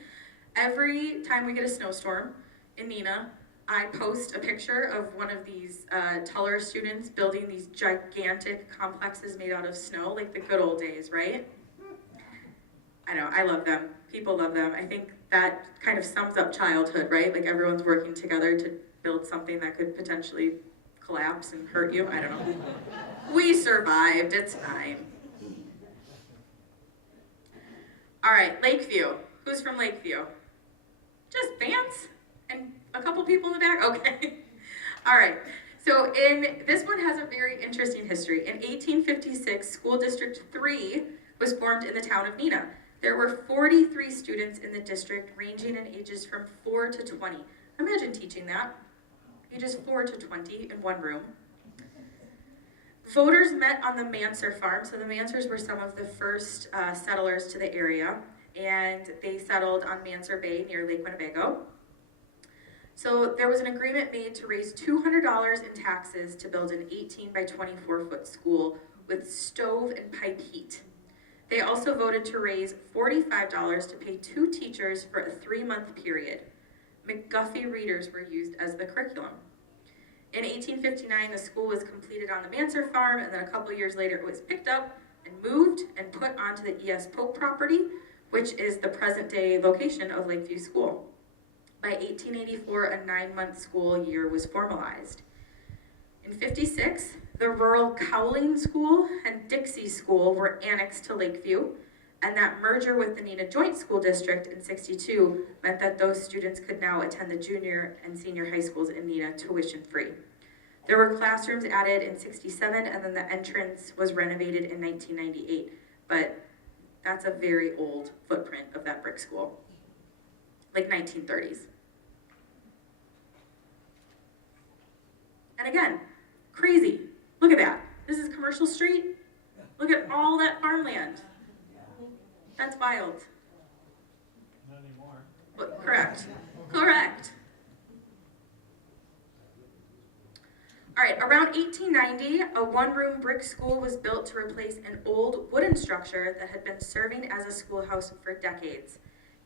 Every time we get a snowstorm in Neenah, I post a picture of one of these Tullar students building these gigantic complexes made out of snow, like the good old days, right? I know, I love them. People love them. I think that kind of sums up childhood, right? Like everyone's working together to build something that could potentially collapse and hurt you. I don't know. We survived, it's fine. All right, Lakeview. Who's from Lakeview? Just Vance and a couple people in the back? Okay. All right. So this one has a very interesting history. In 1856, School District 3 was formed in the town of Neenah. There were 43 students in the district ranging in ages from 4 to 20. Imagine teaching that. Ages 4 to 20 in one room. Voters met on the Manser farm. So the Mansers were some of the first settlers to the area, and they settled on Manser Bay near Lake Winnebago. So there was an agreement made to raise $200 in taxes to build an 18 by 24 foot school with stove and pipe heat. They also voted to raise $45 to pay 2 teachers for a 3-month period. McGuffey readers were used as the curriculum. In 1859, the school was completed on the Manser farm, and then a couple years later it was picked up and moved and put onto the E.S. Pope property, which is the present-day location of Lakeview School. By 1884, a 9-month school year was formalized. In 56, the rural Cowling School and Dixie School were annexed to Lakeview, and that merger with the Neenah Joint School District in 62 meant that those students could now attend the junior and senior high schools in Neenah tuition-free. There were classrooms added in 67, and then the entrance was renovated in 1998, but that's a very old footprint of that brick school, like 1930s. And again, crazy. Look at that. This is Commercial Street. Look at all that farmland. That's wild. Not anymore. But, correct. Correct. All right, around 1890, a one-room brick school was built to replace an old wooden structure that had been serving as a schoolhouse for decades.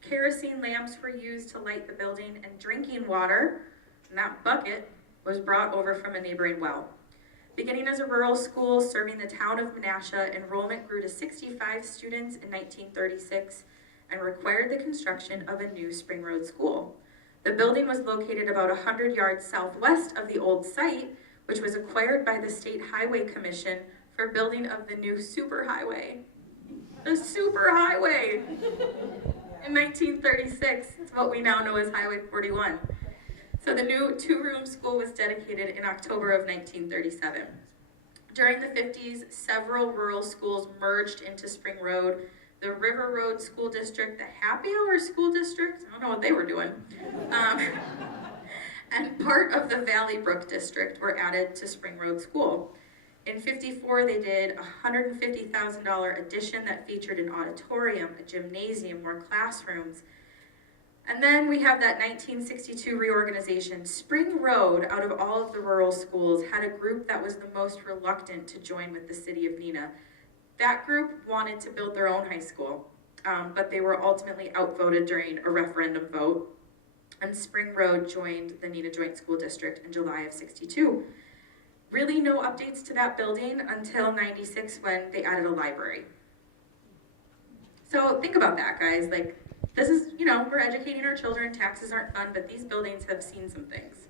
Kerosene lamps were used to light the building, and drinking water, in that bucket, was brought over from a neighboring well. Beginning as a rural school serving the town of Menasha, enrollment grew to 65 students in 1936 and required the construction of a new Spring Road school. The building was located about 100 yards southwest of the old site, which was acquired by the State Highway Commission for building of the new superhighway. The superhighway! In 1936, it's what we now know as Highway 41. So the new 2-room school was dedicated in October of 1937. During the 50s, several rural schools merged into Spring Road. The River Road School District, the Happy Hour School District, I don't know what they were doing, and part of the Valley Brook District were added to Spring Road School. In 54, they did a $150,000 addition that featured an auditorium, a gymnasium, more classrooms. And then we have that 1962 reorganization. Spring Road, out of all of the rural schools, had a group that was the most reluctant to join with the city of Neenah. That group wanted to build their own high school, but they were ultimately outvoted during a referendum vote. And Spring Road joined the Neenah Joint School District in July of 62. Really no updates to that building until 96 when they added a library. So think about that, guys. Like, this is, we're educating our children, taxes aren't fun, but these buildings have seen some things.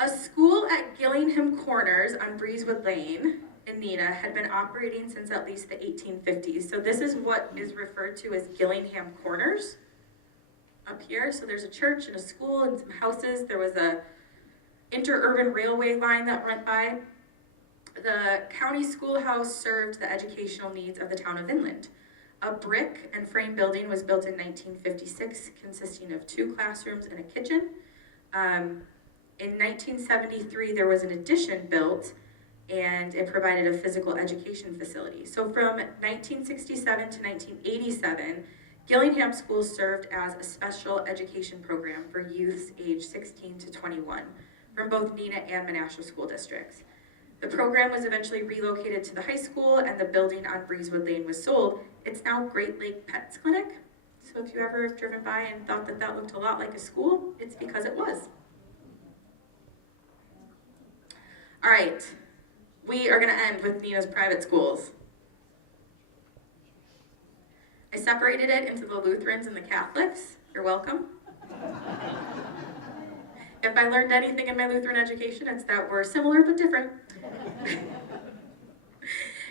A school at Gillingham Corners on Breezewood Lane in Neenah had been operating since at least the 1850s. So this is what is referred to as Gillingham Corners up here. So there's a church and a school and some houses. There was a interurban railway line that went by. The county schoolhouse served the educational needs of the town of Inland. A brick and frame building was built in 1956, consisting of 2 classrooms and a kitchen. In 1973, there was an addition built and it provided a physical education facility. So from 1967 to 1987, Gillingham School served as a special education program for youths aged 16 to 21 from both Neenah and Menasha school districts. The program was eventually relocated to the high school, and the building on Breezewood Lane was sold. It's now Great Lake Pets Clinic. So if you ever have driven by and thought that that looked a lot like a school, it's because it was. All right, we are gonna end with Neenah's private schools. I separated it into the Lutherans and the Catholics. You're welcome. If I learned anything in my Lutheran education, it's that we're similar but different.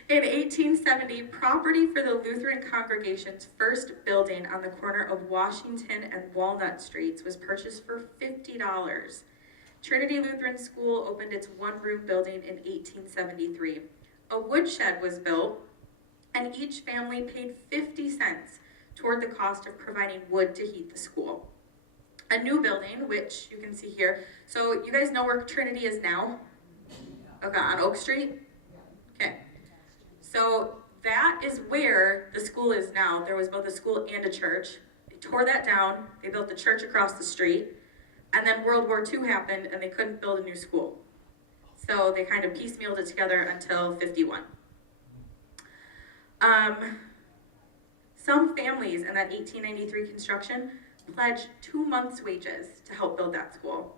In 1870, property for the Lutheran congregation's first building on the corner of Washington and Walnut Streets was purchased for $50. Trinity Lutheran School opened its one-room building in 1873. A woodshed was built, and each family paid 50 cents toward the cost of providing wood to heat the school. A new building, which you can see here. So you guys know where Trinity is now? Okay, on Oak Street? Okay. So that is where the school is now. There was both a school and a church. They tore that down. They built the church across the street. And then World War II happened and they couldn't build a new school. So they kind of piecemealed it together until 51. Some families in that 1893 construction pledged 2 months' wages to help build that school.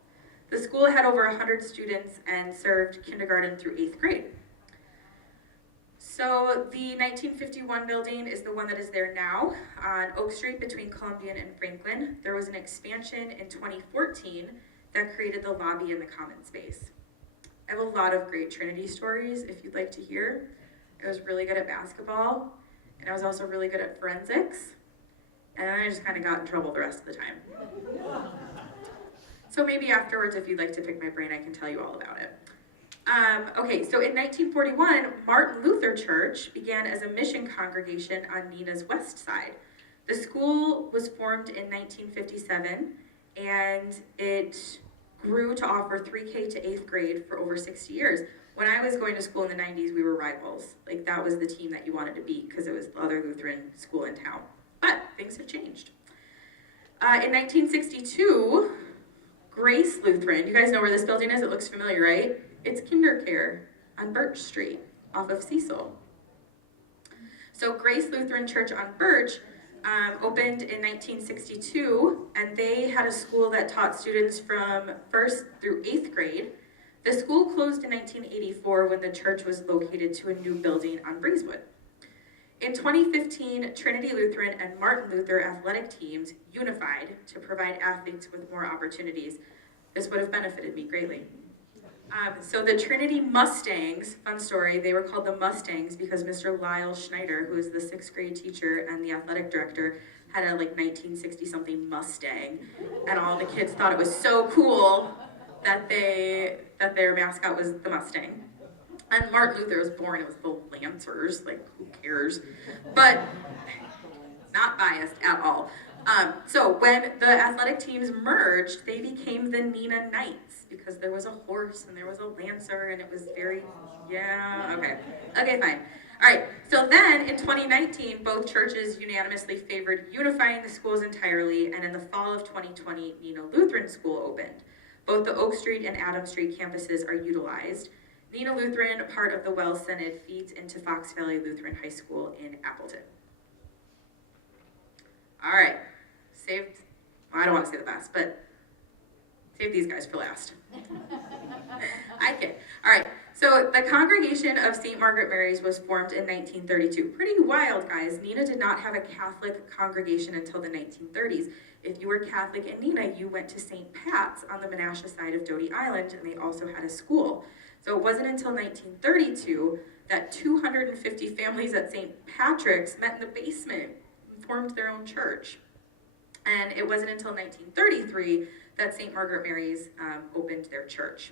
The school had over 100 students and served kindergarten through 8th grade. So the 1951 building is the one that is there now on Oak Street between Columbian and Franklin. There was an expansion in 2014 that created the lobby and the common space. I have a lot of great Trinity stories if you'd like to hear. I was really good at basketball, and I was also really good at forensics, and then I just kind of got in trouble the rest of the time. So maybe afterwards, if you'd like to pick my brain, I can tell you all about it. Okay, so in 1941, Martin Luther Church began as a mission congregation on Neenah's west side. The school was formed in 1957, and it grew to offer 3K to 8th grade for over 60 years. When I was going to school in the 90s, we were rivals. Like, that was the team that you wanted to beat because it was the other Lutheran school in town. But things have changed. In 1962, Grace Lutheran, you guys know where this building is? It looks familiar, right? It's KinderCare on Birch Street off of Cecil. So Grace Lutheran Church on Birch opened in 1962, and they had a school that taught students from 1st through 8th grade. The school closed in 1984 when the church was located to a new building on Breezewood. In 2015, Trinity Lutheran and Martin Luther athletic teams unified to provide athletes with more opportunities. This would have benefited me greatly. So the Trinity Mustangs, fun story, they were called the Mustangs because Mr. Lyle Schneider, who is the 6th grade teacher and the athletic director, had a 1960-something Mustang, and all the kids thought it was so cool that their mascot was the Mustang. And Martin Luther was born, it was the Lancers, who cares? But not biased at all. So when the athletic teams merged, they became the Neenah Knights because there was a horse and there was a lancer and it was very, okay, fine. All right, so then in 2019, both churches unanimously favored unifying the schools entirely, and in the fall of 2020, Neenah Lutheran School opened. Both the Oak Street and Adams Street campuses are utilized. Neenah Lutheran, part of the Wells Synod, feeds into Fox Valley Lutheran High School in Appleton. All right, I don't want to say the best, but save these guys for last. I kid. All right, so the Congregation of St. Margaret Mary's was formed in 1932. Pretty wild, guys. Neenah did not have a Catholic congregation until the 1930s. If you were Catholic in Neenah, you went to St. Pat's on the Menasha side of Doty Island, and they also had a school. So it wasn't until 1932 that 250 families at St. Patrick's met in the basement and formed their own church. And it wasn't until 1933 that St. Margaret Mary's opened their church.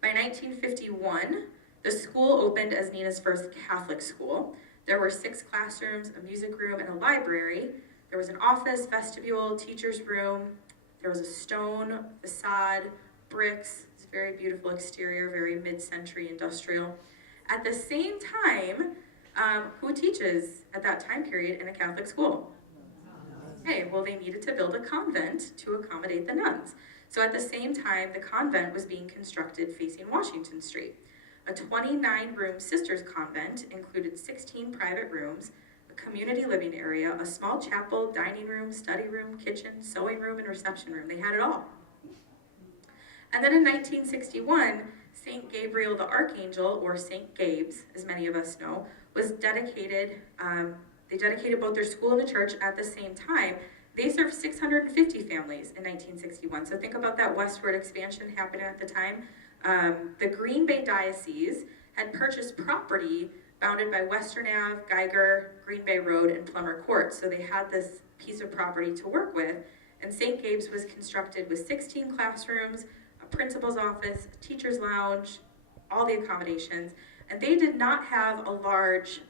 By 1951, the school opened as Neenah's first Catholic school. There were 6 classrooms, a music room, and a library. There was an office, vestibule, teacher's room. There was a stone facade, bricks. It's a very beautiful exterior, very mid-century industrial. At the same time, who teaches at that time period in a Catholic school? Okay, well, they needed to build a convent to accommodate the nuns. So at the same time, the convent was being constructed facing Washington Street. A 29-room sisters convent included 16 private rooms, a community living area, a small chapel, dining room, study room, kitchen, sewing room, and reception room. They had it all. And then in 1961, St. Gabriel the Archangel, or St. Gabe's, as many of us know, was dedicated. They dedicated both their school and the church at the same time. They served 650 families in 1961. So think about that westward expansion happening at the time. The Green Bay Diocese had purchased property bounded by Western Ave, Geiger, Green Bay Road, and Plummer Court. So they had this piece of property to work with. And St. Gabe's was constructed with 16 classrooms, a principal's office, a teacher's lounge, all the accommodations. And they did not have a large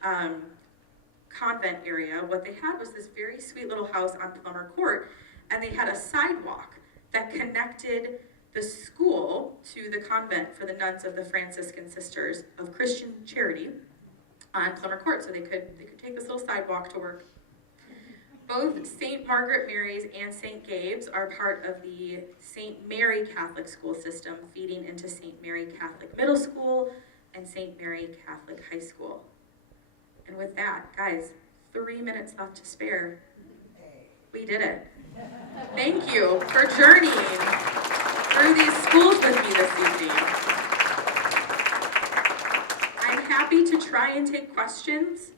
convent area. What they had was this very sweet little house on Plummer Court, and they had a sidewalk that connected the school to the convent for the nuns of the Franciscan Sisters of Christian Charity on Plummer Court, so they could take this little sidewalk to work. Both St. Margaret Mary's and St. Gabe's are part of the St. Mary Catholic school system, feeding into St. Mary Catholic Middle School and St. Mary Catholic High School. And with that, guys, 3 minutes left to spare. We did it. Thank you for journeying through these schools with me this evening. I'm happy to try and take questions.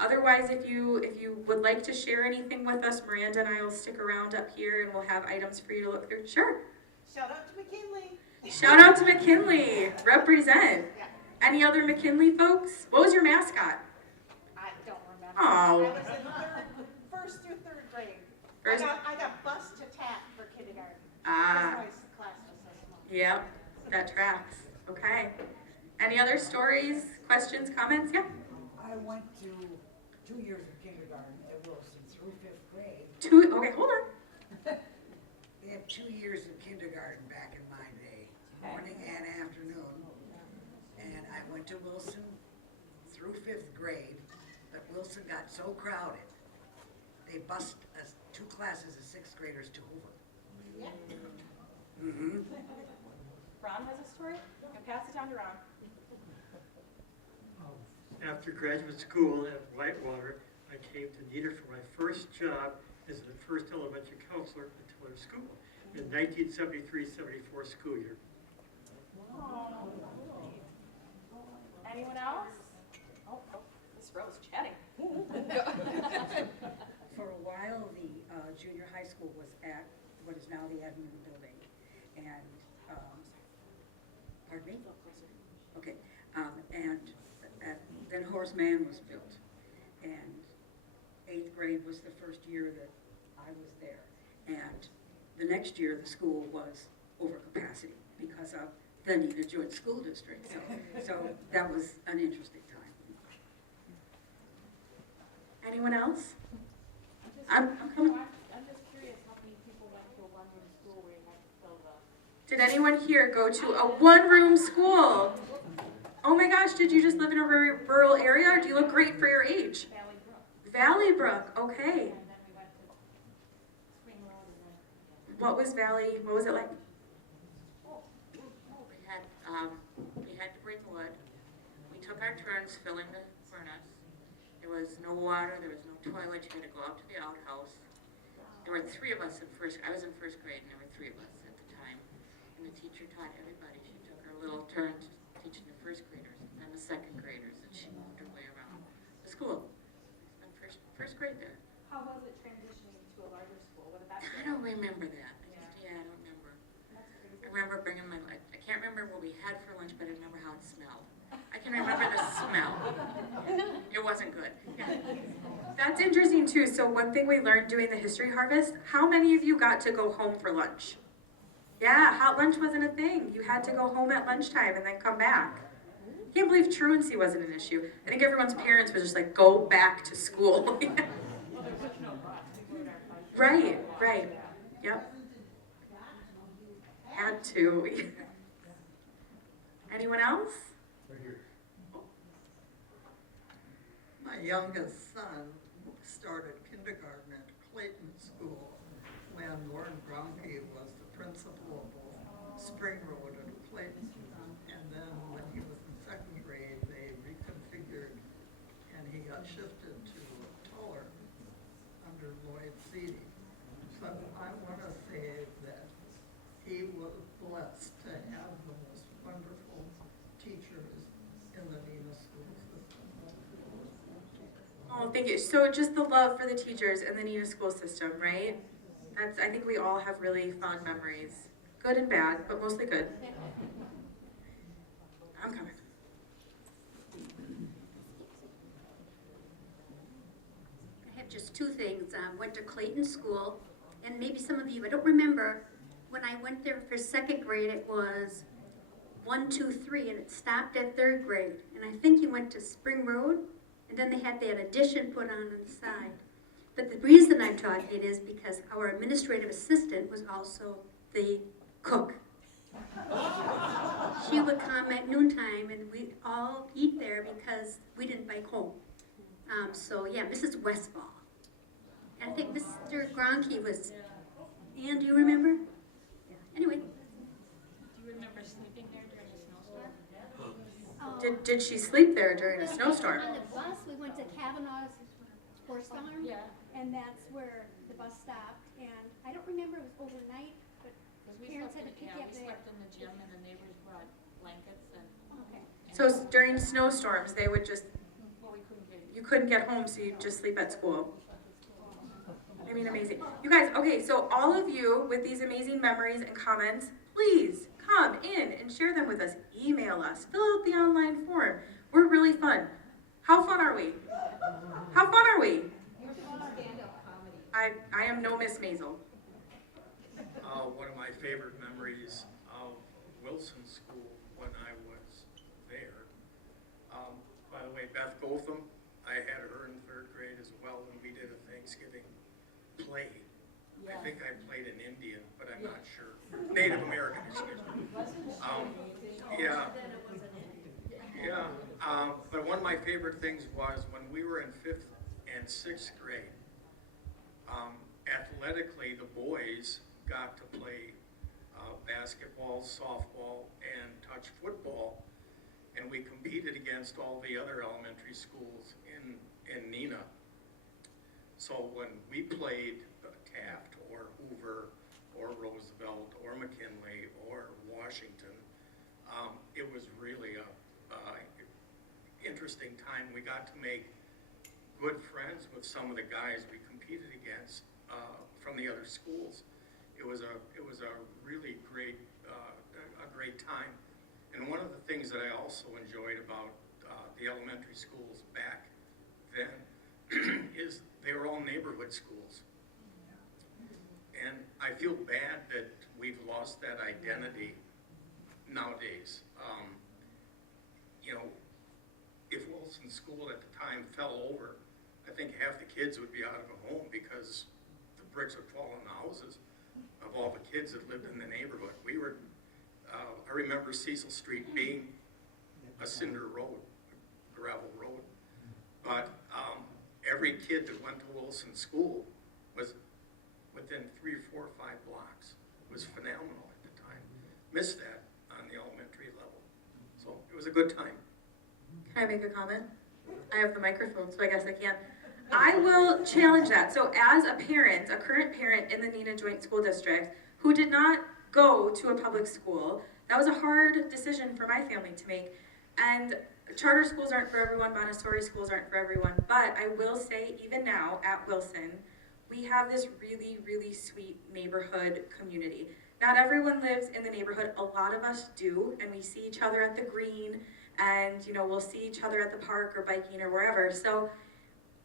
Otherwise, if you would like to share anything with us, Miranda and I will stick around up here and we'll have items for you to look through. Sure. Shout out to McKinley. Shout out to McKinley. Represent. Yeah. Any other McKinley folks? What was your mascot? I don't remember. Oh. I was in first through third grade. First- I got bused to Taft for kindergarten. Ah. That's why the class was so small. Yep, that tracks. Okay. Any other stories, questions, comments? Yeah. I went to 2 years of kindergarten at Wilson through 5th grade. Okay, hold on. They have 2 years of kindergarten back in my day, morning and afternoon. And I went to Wilson through 5th grade, but Wilson got so crowded, they bused us 2 classes of 6th graders to Hoover. Yeah. Mm-hmm. Ron has a story. I'm gonna pass it down to Ron. After graduate school at Whitewater, I came to Neenah for my first job as the first elementary counselor at Tullar School in 1973-74 school year. Anyone else? Oh, this row's chatting. For a while, the junior high school was at what is now the admin building, and, pardon me? Okay, and then Horace Mann was built, and 8th grade was the first year that I was there, and the next year the school was over capacity because of the Neenah Joint School District, so that was an interesting time. Anyone else? I'm I'm coming. just curious how many people went to a one-room school where you had to fill the. Did anyone here go to a one-room school? Oh my gosh, did you just live in a rural area, or do you look great for your age? Valley Brook. Valley Brook, okay. And then we went to Spring Road and then. What was it like? We had to bring wood. We took our turns filling the furnace. There was no water, there was no toilet, you had to go out to the outhouse. There were 3 of us I was in first grade, and there were 3 of us at the time. And the teacher taught everybody. She took her little turn teaching the first graders and then the second graders, and she moved her way around the school. And first grade there. How was it transitioning to a larger school? What did that I don't remember that. I don't remember. I remember bringing I can't remember what we had for lunch, but I remember how it smelled. I can remember the smell. It wasn't good. That's interesting too. So one thing we learned doing the history harvest, how many of you got to go home for lunch? Yeah, hot lunch wasn't a thing. You had to go home at lunchtime and then come back. Can't believe truancy wasn't an issue. I think everyone's parents was just like, go back to school. Right. Yep. Had to. Anyone else? Right here. Oh, My youngest son started kindergarten at Clayton School when Warren Gronke was the principal of both Spring Road and Clayton. And then when he was in second grade, they reconfigured and he got shifted to Tullar under Lloyd Seedy. So I want to say that he was blessed to have the most wonderful teachers in the Neenah school system. Oh, thank you. So just the love for the teachers in the Neenah school system, right? I think we all have really fond memories. Good and bad, but mostly good. I'm coming. I have just two things. Went to Clayton School, and maybe some of you, I don't remember, when I went there for second grade, it was 1, 2, 3, and it stopped at third grade. And I think you went to Spring Road, and then they had that addition put on the side. But the reason I'm talking it is because our administrative assistant was also the cook. She would come at noontime, and we'd all eat there because we didn't bike home. So yeah, Mrs. Westfall. And I think Mr. Gronke was, Ann, do you remember? Yeah. Anyway. Do you remember sleeping there during a snowstorm? Did she sleep there during a snowstorm? On the bus, we went to Kavanaugh's Sports Farm. Yeah. And that's where the bus stopped. And I don't remember if it was overnight, but Because we parents slept had to pick you up we there. slept in the gym and the neighbors brought blankets and. Okay. So during snowstorms, they would just, Well, we couldn't get. you couldn't get home, so you'd just sleep at school. I mean, amazing. You guys, okay, so all of you with these amazing memories and comments, please come in and share them with us. Email us, fill out the online form. We're really fun. How fun are we? How fun are we? I am no Miss Maisel. One of my favorite memories of Wilson School when I was there. By the way, Beth Gotham, I had her in third grade as well when we did a Thanksgiving play. I think I played an Indian, but I'm not sure. Native American, excuse me. But one of my favorite things was when we were in 5th and 6th grade, athletically, the boys got to play basketball, softball, and touch football, and we competed against all the other elementary schools in Neenah. So when we played Taft or Hoover or Roosevelt or McKinley or Washington, it was really a interesting time. We got to make good friends with some of the guys we competed against from the other schools. It was a really great time. And one of the things that I also enjoyed about the elementary schools back then is they were all neighborhood schools. And I feel bad that we've lost that identity nowadays. If Wilson School at the time fell over, I think half the kids would be out of a home because the bricks would fall on the houses of all the kids that lived in the neighborhood. We were, I remember Cecil Street being a cinder road, a gravel road. But every kid that went to Wilson School was within 3, 4, 5 blocks. It was phenomenal at the time. Missed that on the elementary level. So it was a good time. Can I make a comment? I have the microphone, so I guess I can. I will challenge that. So as a parent, a current parent in the Neenah Joint School District who did not go to a public school, that was a hard decision for my family to make. And charter schools aren't for everyone, Montessori schools aren't for everyone, but I will say even now at Wilson, we have this really, really sweet neighborhood community. Not everyone lives in the neighborhood, a lot of us do, and we see each other at the green, and we'll see each other at the park or biking or wherever. So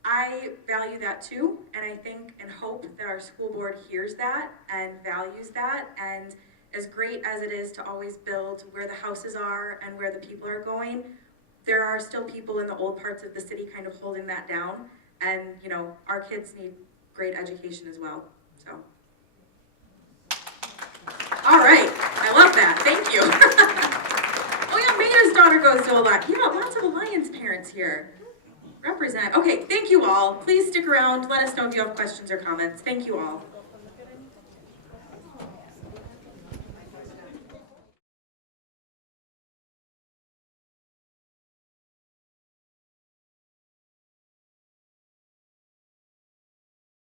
I value that too, and I think and hope that our school board hears that and values that. And as great as it is to always build where the houses are and where the people are going, there are still people in the old parts of the city kind of holding that down. And our kids need great education as well. So, all right, I love that. Thank you. Oh yeah, Mayor's daughter goes to a lot. Yeah, lots of Alliance parents here. Represent. Okay, thank you all. Please stick around. Let us know if you have questions or comments. Thank you all.